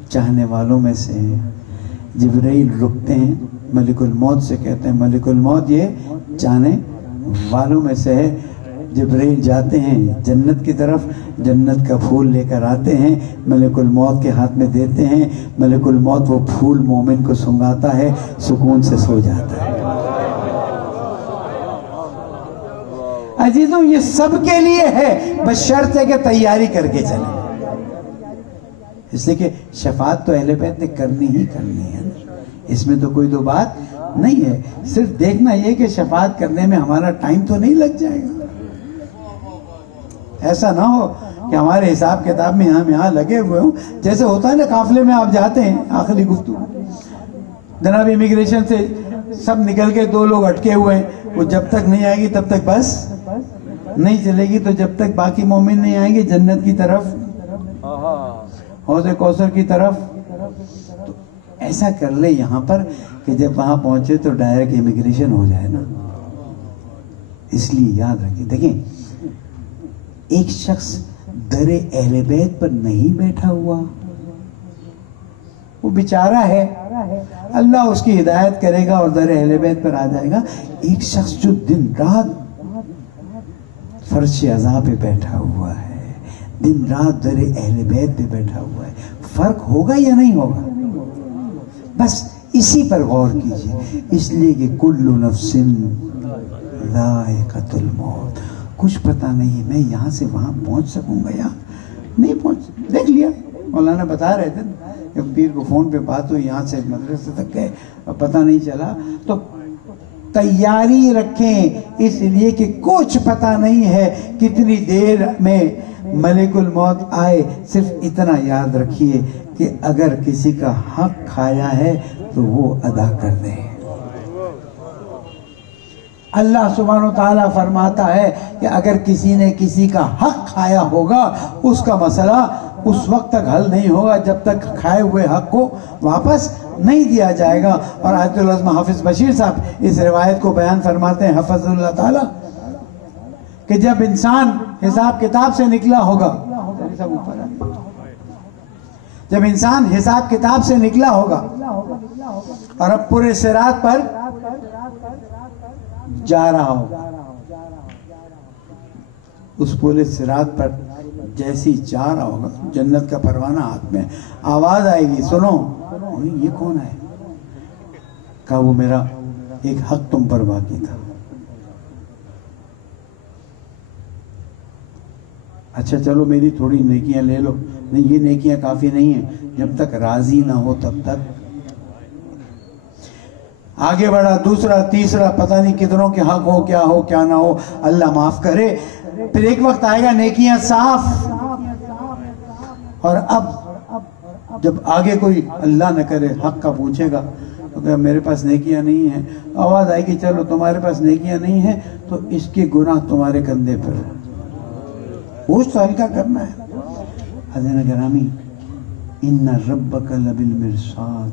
چاہنے والوں میں سے ہیں. جبرائیل رکتے ہیں، ملک الموت سے کہتے ہیں ملک الموت یہ چاہنے والوں میں سے ہے. جبرائیل جاتے ہیں جنت کی طرف، جنت کا پھول لے کر آتے ہیں، ملک الموت کے ہاتھ میں دیتے ہیں. ملک الموت وہ پھول مومن کو سنگھاتا ہے، سکون سے سو جاتا ہے. عزیزوں یہ سب کے لیے ہے، بس شرط ہے کہ تیاری کر کے چلیں. اس لیے کہ شفاعت تو اہل بیت نے کرنی ہی کرنی ہے، اس میں تو کوئی دو بات نہیں ہے. صرف دیکھنا یہ کہ شفاعت کرنے میں ہمارا ٹائم تو نہیں لگ جائے گا. ایسا نہ ہو کہ ہمارے حساب کتاب میں ہم یہاں لگے ہوئے ہوں. جیسے ہوتا ہے نا قافلے میں آپ جاتے ہیں، آخری گفتگو جناب امیگریشن سے سب نکل کے 2 لوگ اٹکے ہوئے ہیں، وہ جب تک نہیں آئے گی تب تک بس نہیں چلے گی. تو جب تک باقی مومن نہیں آئیں گے جنت کی طرف، حوض کوثر کی طرف، تو ایسا کر لے یہاں پر کہ جب وہاں پہنچے تو ڈائریکٹ امیگریشن ہو جائے نا. اس لیے یاد رکھیں. دیکھیں ایک شخص در اہل بیت پر نہیں بیٹھا ہوا، وہ بیچارہ ہے، اللہ اس کی ہدایت کرے گا اور در اہل بیت پر آ جائے گا. ایک شخص جو دن رات فرش عزا پہ بیٹھا ہوا ہے، دن رات در اہل بیت پہ بیٹھا ہوا ہے، فرق ہوگا یا نہیں ہوگا؟ بس اسی پر غور کیجئے. اس لیے کہ کل نفس ذائقۃ الموت. کچھ پتہ نہیں میں یہاں سے وہاں پہنچ سکوں گا یا نہیں پہنچ. دیکھ لیا مولانا بتا رہے تھے کہ پیر کو فون پہ بات ہوئی، یہاں سے مدرسے تک گئے اور پتہ نہیں چلا. تو تیاری رکھیں، اس لیے کہ کچھ پتہ نہیں ہے کتنی دیر میں ملک الموت آئے. صرف اتنا یاد رکھیے کہ اگر کسی کا حق کھایا ہے تو وہ ادا کر دیں. اللہ سبحانہ و تعالیٰ فرماتا ہے کہ اگر کسی نے کسی کا حق کھایا ہوگا اس کا مسئلہ اس وقت تک حل نہیں ہوگا جب تک کھائے ہوئے حق کو واپس نہیں دیا جائے گا. اور آیت العظم حافظ بشیر صاحب اس روایت کو بیان فرماتے ہیں حفظ اللہ تعالیٰ کہ جب انسان حساب کتاب سے نکلا ہوگا، جب انسان حساب کتاب سے نکلا ہوگا اور اب پورے صراط پر جا رہا ہوگا، اس پورے صراط پر جیسی جا رہا ہوگا جنت کا پروانہ ہاتھ میں، آواز آئے گی سنو، یہ کون ہے؟ کہا وہ میرا ایک حق تم پر باقی تھا۔ اچھا چلو میری تھوڑی نیکیاں لے لو، نہیں یہ نیکیاں کافی نہیں ہیں، جب تک راضی نہ ہو تب تک۔ آگے بڑھا، دوسرا تیسرا، پتہ نہیں کتنوں کے حق ہو کیا نہ ہو، اللہ معاف کرے۔ پھر ایک وقت آئے گا نیکیاں صاف، اور اب جب آگے کوئی اللہ نہ کرے حق کا پوچھے گا تو کہ میرے پاس نیکیاں نہیں ہیں، آواز آئے گی چلو تمہارے پاس نیکیاں نہیں ہیں تو اس کے گناہ تمہارے کندھے پر ہیں، پوچھ تو ہلکا کرنا ہے۔ حضرت گرامی، ان ربک لبالمرصاد،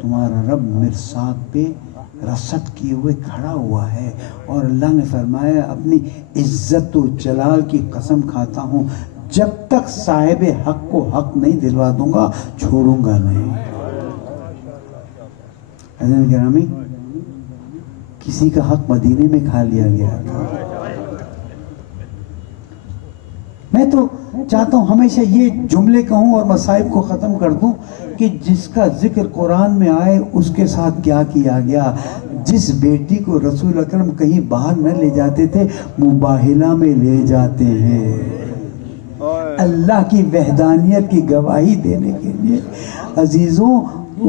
تمہارا رب مرصاد پہ رصد کیے ہوئے کھڑا ہوا ہے، اور اللہ نے فرمایا اپنی عزت و جلال کی قسم کھاتا ہوں جب تک صاحب حق کو حق نہیں دلوا دوں گا چھوڑوں گا نہیں۔ حضرت گرامی، کسی کا حق مدینے میں کھا لیا گیا تھا۔ میں تو چاہتا ہوں ہمیشہ یہ جملے کہوں اور مصائب کو ختم کر دوں کہ جس کا ذکر قرآن میں آئے اس کے ساتھ کیا کیا گیا۔ جس بیٹی کو رسول اکرم کہیں باہر نہ لے جاتے تھے مباہلہ میں لے جاتے ہیں اللہ کی وحدانیت کی گواہی دینے کے لیے۔ عزیزوں،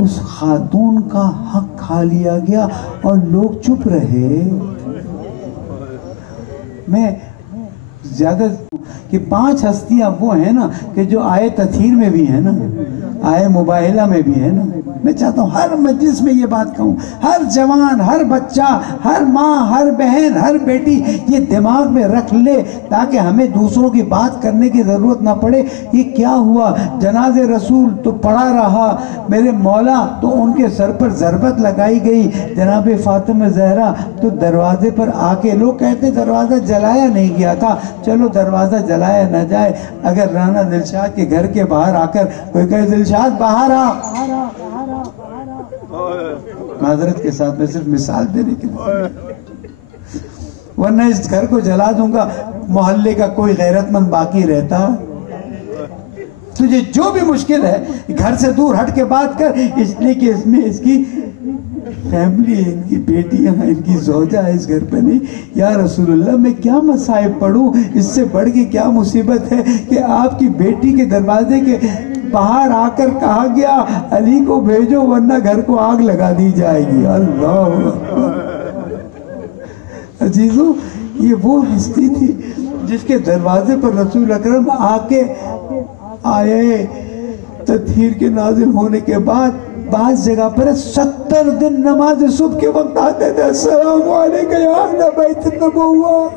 اس خاتون کا حق کھا لیا گیا اور لوگ چپ رہے۔ میں زیادہ کہ 5 ہستیاں وہ ہیں نا کہ جو آئے تطہیر میں بھی ہیں نا، آئے مباہلہ میں بھی ہیں نا۔ میں چاہتا ہوں ہر مجلس میں یہ بات کہوں، ہر جوان، ہر بچہ، ہر ماں، ہر بہن، ہر بیٹی یہ دماغ میں رکھ لے تاکہ ہمیں دوسروں کی بات کرنے کی ضرورت نہ پڑے۔ یہ کیا ہوا؟ جناز رسول تو پڑا رہا، میرے مولا تو ان کے سر پر ضربت لگائی گئی، جناب فاطمہ زہرا تو دروازے پر آ کے، لوگ کہتے دروازہ جلایا نہیں گیا تھا، چلو دروازہ جلایا نہ جائے، اگر رانا دلشاد کے گھر کے باہر آ کر کوئی کہے دلشاد باہر آ، معذرت کے ساتھ میں صرف مثال دینے کے لیے، ورنہ اس گھر کو جلا دوں گا، محلے کا کوئی غیرت مند باقی رہتا؟ تجھے جو بھی مشکل ہے گھر سے دور ہٹ کے بات کر، اس لیے کہ اس میں اس کی فیملی ہے، ان کی بیٹیاں ہیں، ان کی زوجہ ہے اس گھر پہ نہیں۔ یا رسول اللہ میں کیا مصائب پڑھوں، اس سے بڑھ کے کیا مصیبت ہے کہ آپ کی بیٹی کے دروازے کے باہر آ کر کہا گیا علی کو بھیجو ورنہ گھر کو آگ لگا دی جائے گی۔ اللہ عزیزوں، یہ وہ ہستی تھی جس کے دروازے پر رسول اکرم آ کے آئے۔ تطہیر کے نازل ہونے کے بعد بعض جگہ پر 70 دن نماز صبح کے وقت آتے تھے، السلام علیکم یا اہل بیت النبوہ،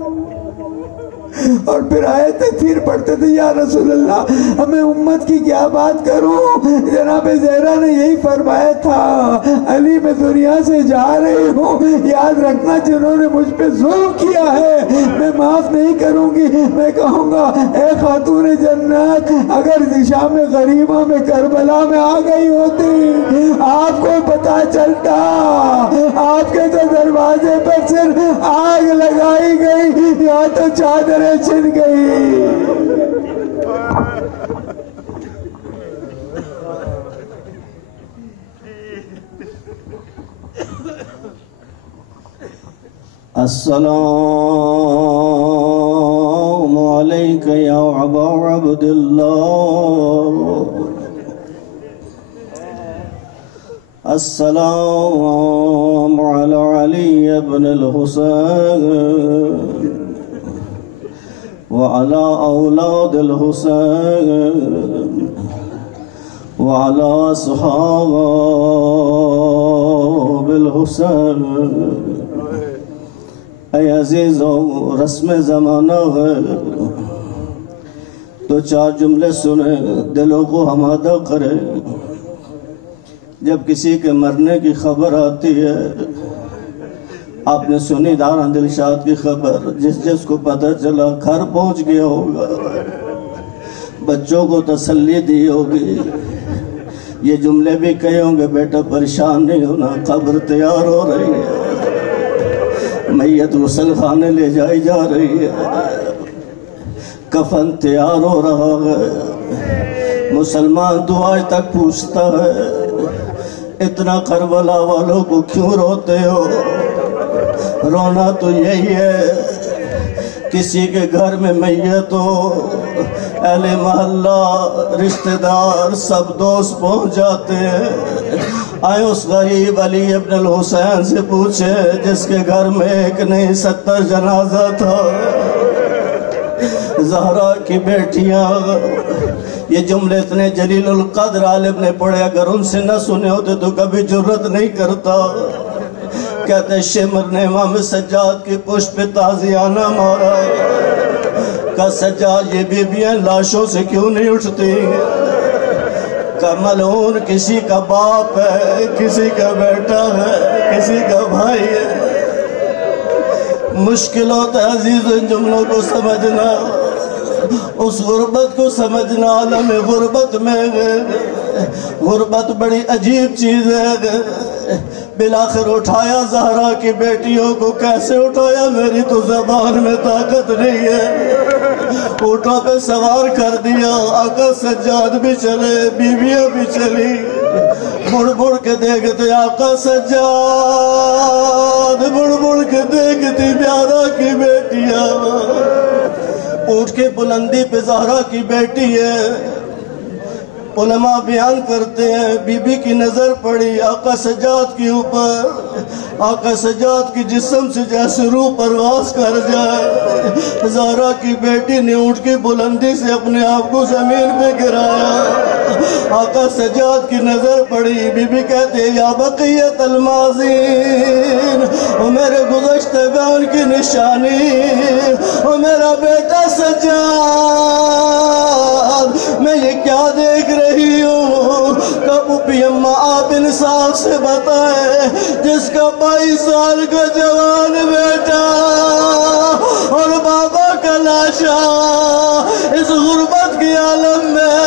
اور پھر آئے تطہیر پڑھتے تھے، یا رسول اللہ ہمیں امت کی کیا بات کروں، جناب زہرا نے یہی فرمایا تھا علی میں دنیا سے جا رہی ہوں، یاد رکھنا جنہوں نے مجھ پہ ظلم کیا ہے میں معاف نہیں کروں گی۔ میں کہوں گا اے خاتون جنت، اگر شام غریبہ میں کربلا میں آ گئی ہوتی آپ کو پتا چلتا، آپ کے تو دروازے پر صرف آگ لگائی گئی، یا تو چادر چھن گئی۔ السلام علیک یا ابا عبد اللہ، السلام علی علی ابن الحسین وعلى أولاد الحسين وعلى أصحاب الحسين۔ اے عزیزوں، رسم زمانہ ہے تو 4 جملے سنیں، دلوں کو ہمادہ کریں۔ جب کسی کے مرنے کی خبر آتی ہے، آپ نے سنی دانا دلشاد کی خبر، جس کو پتہ چلا گھر پہنچ گیا ہوگا، بچوں کو تسلی دی ہوگی، یہ جملے بھی کہے ہوں گے بیٹا پریشان نہیں ہونا، قبر تیار ہو رہی ہے، میت غسل خانے لے جائی جا رہی ہے، کفن تیار ہو رہا ہے، مسلمان تو آج تک پوچھتا ہے اتنا کربلا والوں کو کیوں روتے ہو؟ رونا تو یہی ہے کسی کے گھر میں میت ہو، اہل محلہ رشتہ دار سب دوست پہنچ جاتے ہیں، آئے اس غریب علی ابن الحسین سے پوچھے جس کے گھر میں ایک نہیں 70 جنازہ تھا، زہرا کی بیٹیاں۔ یہ جملے اتنے جلیل القدر عالم نے پڑھے، اگر ان سے نہ سنے ہوتے تو کبھی جرت نہیں کرتا۔ کہتے شمر نے امام سجاد کی پشت پہ تازیانہ مارا، کہا سجاد یہ بیویاں لاشوں سے کیوں نہیں اٹھتی؟ کہا ملعون کسی کا باپ ہے، کسی کا بیٹا ہے، کسی کا بھائی ہے۔ مشکل ہوتا ہے عزیز ان جملوں کو سمجھنا، اس غربت کو سمجھنا۔ عالم غربت میں غربت بڑی عجیب چیز ہے۔ بلاخر اٹھایا زہرا کی بیٹیوں کو، کیسے اٹھایا میری تو زبان میں طاقت نہیں ہے، اونٹوں پہ سوار کر دیا۔ آقا سجاد بھی چلے، بیویاں بھی چلی، بڑھ بڑھ کے دیکھتے آقا سجاد، بڑھ بڑھ کے دیکھتی زہرا کی بیٹیاں۔ اونٹ کے بلندی پہ زہرا کی بیٹی ہے۔ علماء بیان کرتے ہیں بی بی کی نظر پڑی آقا سجاد کے اوپر، آقا سجاد کی جسم سے جیسے روح پرواز کر جائے۔ زہرا کی بیٹی نے اونٹ کی بلندی سے اپنے آپ کو زمین پہ گرایا۔ آقا سجاد کی نظر پڑی، بی بی کہتے ہیں یا بقیت الماضین، وہ میرے گزشتہ ان کی نشانی، وہ میرا بیٹا سجاد، میں یہ کیا دیکھ رہی ہوں؟ کب اماں آپ انصاف سے بتائیں، جس کا 22 سال کا جوان بیٹا اور بابا کا لاشا اس غربت کی عالم میں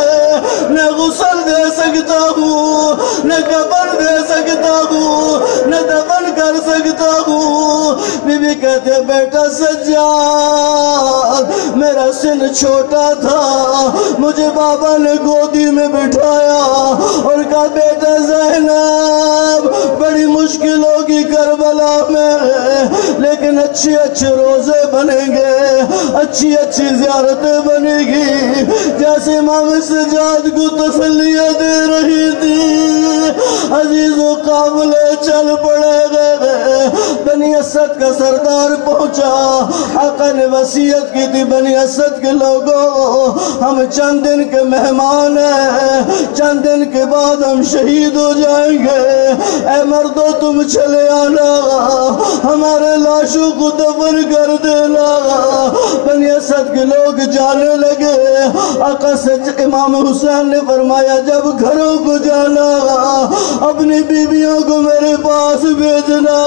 نہ غسل دے سکتا ہوں، نہ کفن دے سکتا ہوں، نہ دفن کر سکتا ہوں۔ بی بی کہتے بیٹا سجاد، میرا سن چھوٹا تھا، مجھے بابا نے گودی میں بٹھایا اور کہا بیٹا زینب بڑی مشکل ہوگی کربلا میں، لیکن اچھے اچھے روزے بنیں گے، اچھی اچھی زیارتیں بنے گی۔ جیسے امام سجاد کو تسلیہ دے رہی تھی، عزیز و قابلے چل پڑے گئے۔ بنی اسد کا سردار پہنچا، آقا نے وصیت کی تھی بنی اسد کے لوگوں ہم چند دن کے مہمان ہیں، چند دن کے بعد ہم شہید ہو جائیں گے، اے مردو تم چلے آنا، ہمارے لاشوں کو دفن کر دینا۔ بنی اسد کے لوگ جانے لگے۔ آقا امام حسین نے فرمایا جب گھروں کو جانا اپنی بیویوں کو میرے پاس بھیجنا،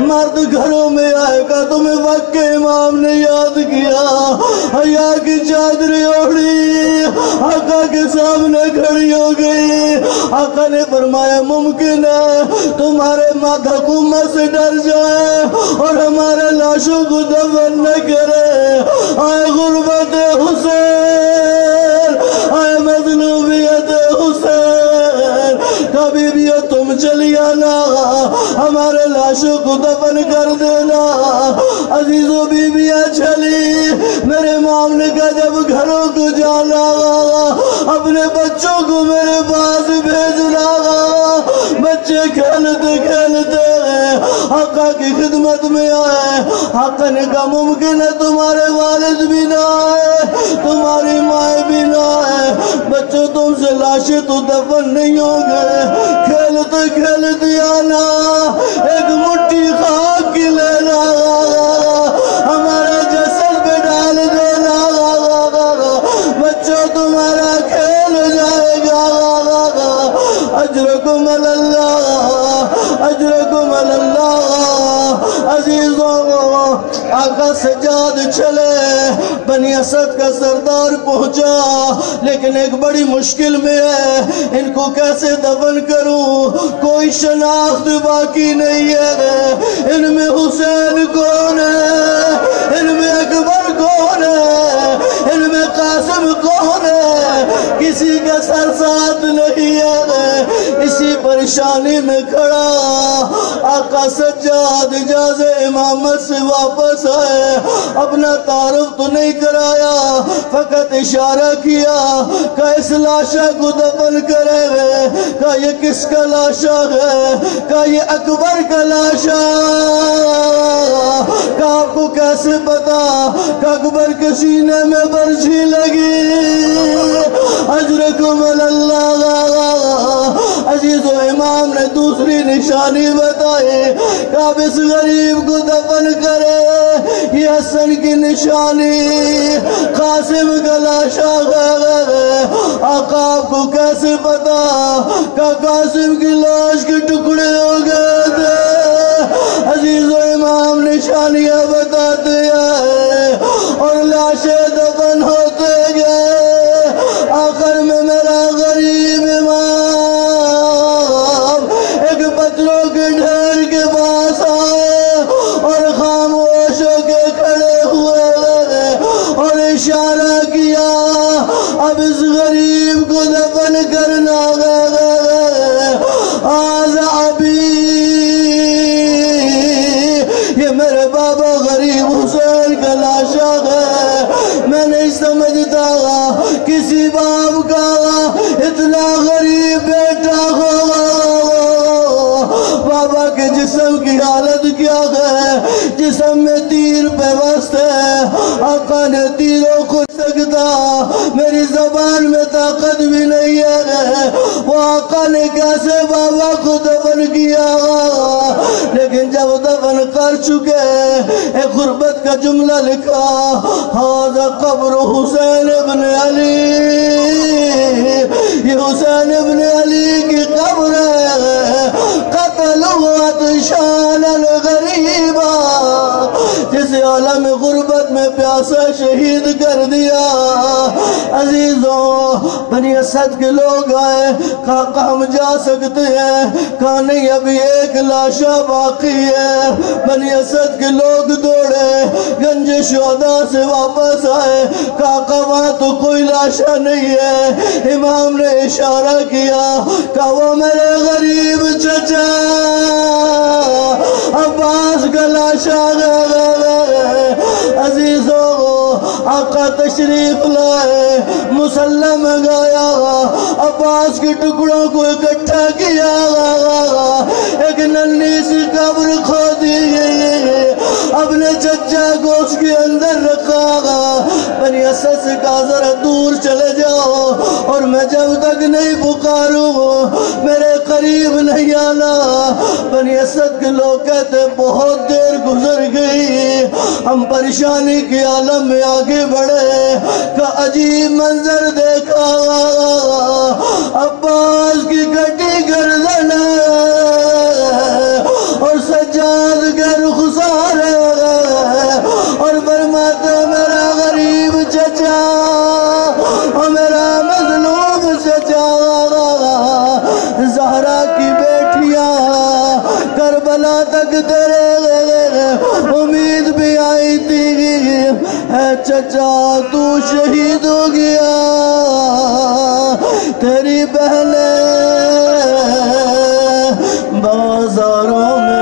مرد گھروں میں آئے گا تمہیں وقت کے امام نے یاد کیا، حیا کی چادر اوڑھی آقا کے سامنے کھڑی ہو گئی۔ آقا نے فرمایا ممکن ہے تمہارے حکومت سے ڈر جائے اور ہمارے لاشوں کو دفن نہ کرے۔ آئے غربت حسین، آئے مظلومیت حسین، کبھی بھی تم چلی آنا، ہمارے لاشوں کو دفن کر دینا۔ عزیزوں بیویاں چلی، میرے امام نے کہا جب گھروں کو جانا اپنے بچوں کو میرے پاس بھیجنا۔ بچے کھیلتے کھیلتے آقا کی خدمت میں آئے۔ آقا نے کہا ممکن ہے تمہارے والد بھی نہ آئے، تمہاری مائیں بھی نہ آئے، بچوں تم سے لاشیں تو دفن نہیں ہوں گے، کھیلتے کھیلتے آنا، ایک مٹھی خاک کی لینا، ہمارا جسد پہ ڈال دینا، بچوں تمہارا کھیل جائے گا۔ اجرکم اللہ، اجرکم اللہ۔ عزیزوں آقا سجاد چلے، بنی اسد کا سردار پہنچا، لیکن ایک بڑی مشکل میں ہے، ان کو کیسے دفن کروں؟ کوئی شناخت باقی نہیں ہے، ان میں حسین کون ہے، ان میں اکبر کون ہے، قاسم کون ہے؟ کسی کا سر ساتھ نہیں ہے، اسی پریشانی میں کھڑا آقا سجاد اجازت امامت سے واپس آئے، اپنا تعارف تو نہیں کرایا، فقط اشارہ کیا کہ اس لاشا کو دفن کرے گئے، کہ یہ کس کا لاشا ہے؟ کہ یہ اکبر کا لاشا۔ کہ آپ کو کیسے پتا کہ اکبر کے سینے میں برچھی لگی؟ اجرکم اللہ۔ عزیز و امام نے دوسری نشانی بتائی کہ آپ اس غریب کو دفن کرے، یہ حسن کی نشانی، قاسم کا لاشا ہے۔ آقا آپ کو کیسے پتا کہ قاسم کی لاش کے ٹکڑے ہو گئے تھے؟ عزیز و امام نشانیاں بتاتے ہیں اور لاشیں دفن ہوتے گئے، آخر میں میرا غریب امام ایک پتھروں کے ڈھیر کے پاس آئے اور خاموش ہو کے کھڑے ہوئے اور اشارہ کیا اب اس غریب کو دفن کرنا آزا ابھی، یہ میرے بابا غریب حسین کا لاشا ہے۔ میں نہیں سمجھتا کسی باپ کا اتنا غریب بیٹا ہوگا۔ بابا کے جسم کی حالت کیا ہے؟ جسم میں تیر پیوست ہے، آقا نے تیروں کو سکتا، میری زبان میں طاقت بھی نہیں ہے وہ آقا نے کیسے بابا کو دفن کیا۔ لیکن جب دفن کر چکے ایک غربت کا جملہ لکھا، ھذا قبر حسین ابن علی، یہ حسین ابن علی کی قبر ہے، قتلوا عطشانا غریبا، جسے عالم غربت میں پیاسا شہید کر دیا۔ عزیزوں بنی اسد کے لوگ آئے، کہا ہم جا سکتے ہیں، کہا نہیں ابھی ایک لاشا باقی ہے۔ بنی اسد کے لوگ دوڑے گنج شہداء سے واپس آئے، کہا وہاں تو کوئی لاشا نہیں ہے۔ امام نے اشارہ کیا، کہا وہ میرے غریب چچا عباس کا لاشا ہے۔ عزیزوں آقا تشریف لائے، مسلح منگایا، عباس کے ٹکڑوں کو اکٹھا کیا، ایک ننھی سی قبر کھودی گئی، اپنے چچا کو اس کے اندر رکھا۔ بنی اسد سے کہا ذرا دور چلے جاؤ اور میں جب تک نہیں پکاروں میرے قریب نہیں آنا۔ بنی اسد کے لوگ کہتے بہت دیر گزر گئی، ہم پریشانی کے عالم میں آگے بڑھے کہ عجیب منظر دیکھا، عباس کی کٹی گردن اور سجاد کے رخسار اور فرماتے میرا غریب چچا اور میرا مظلوم چچا، زہرا کی بیٹیاں کربلا تک تیرے امید بھی آئی تھی، اے چچا تو شہید ہو گیا، تیری بہنیں بازاروں میں،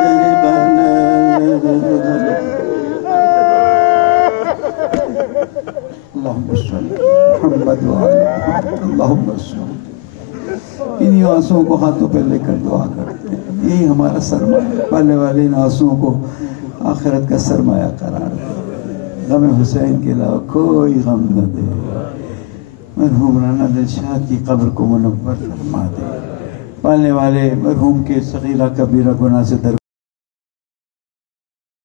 تیری بہنیں۔ اللہم صلی محمد وآلہ محمد، اللہم صلی۔ انہی آنسوں کو ہاتھوں پہ لے کر دعا کرتے ہیں، یہی ہمارا سرمایہ، پہلے والے ان آنسوں کو آخرت کا سرمایہ قرار دے، غم حسین کے علاوہ کوئی غم نہ دے، مرحوم رانا دلشاد کی قبر کو منور فرما دے، پالنے والے مرحوم کے صغیرہ کبیرہ گناہ سے در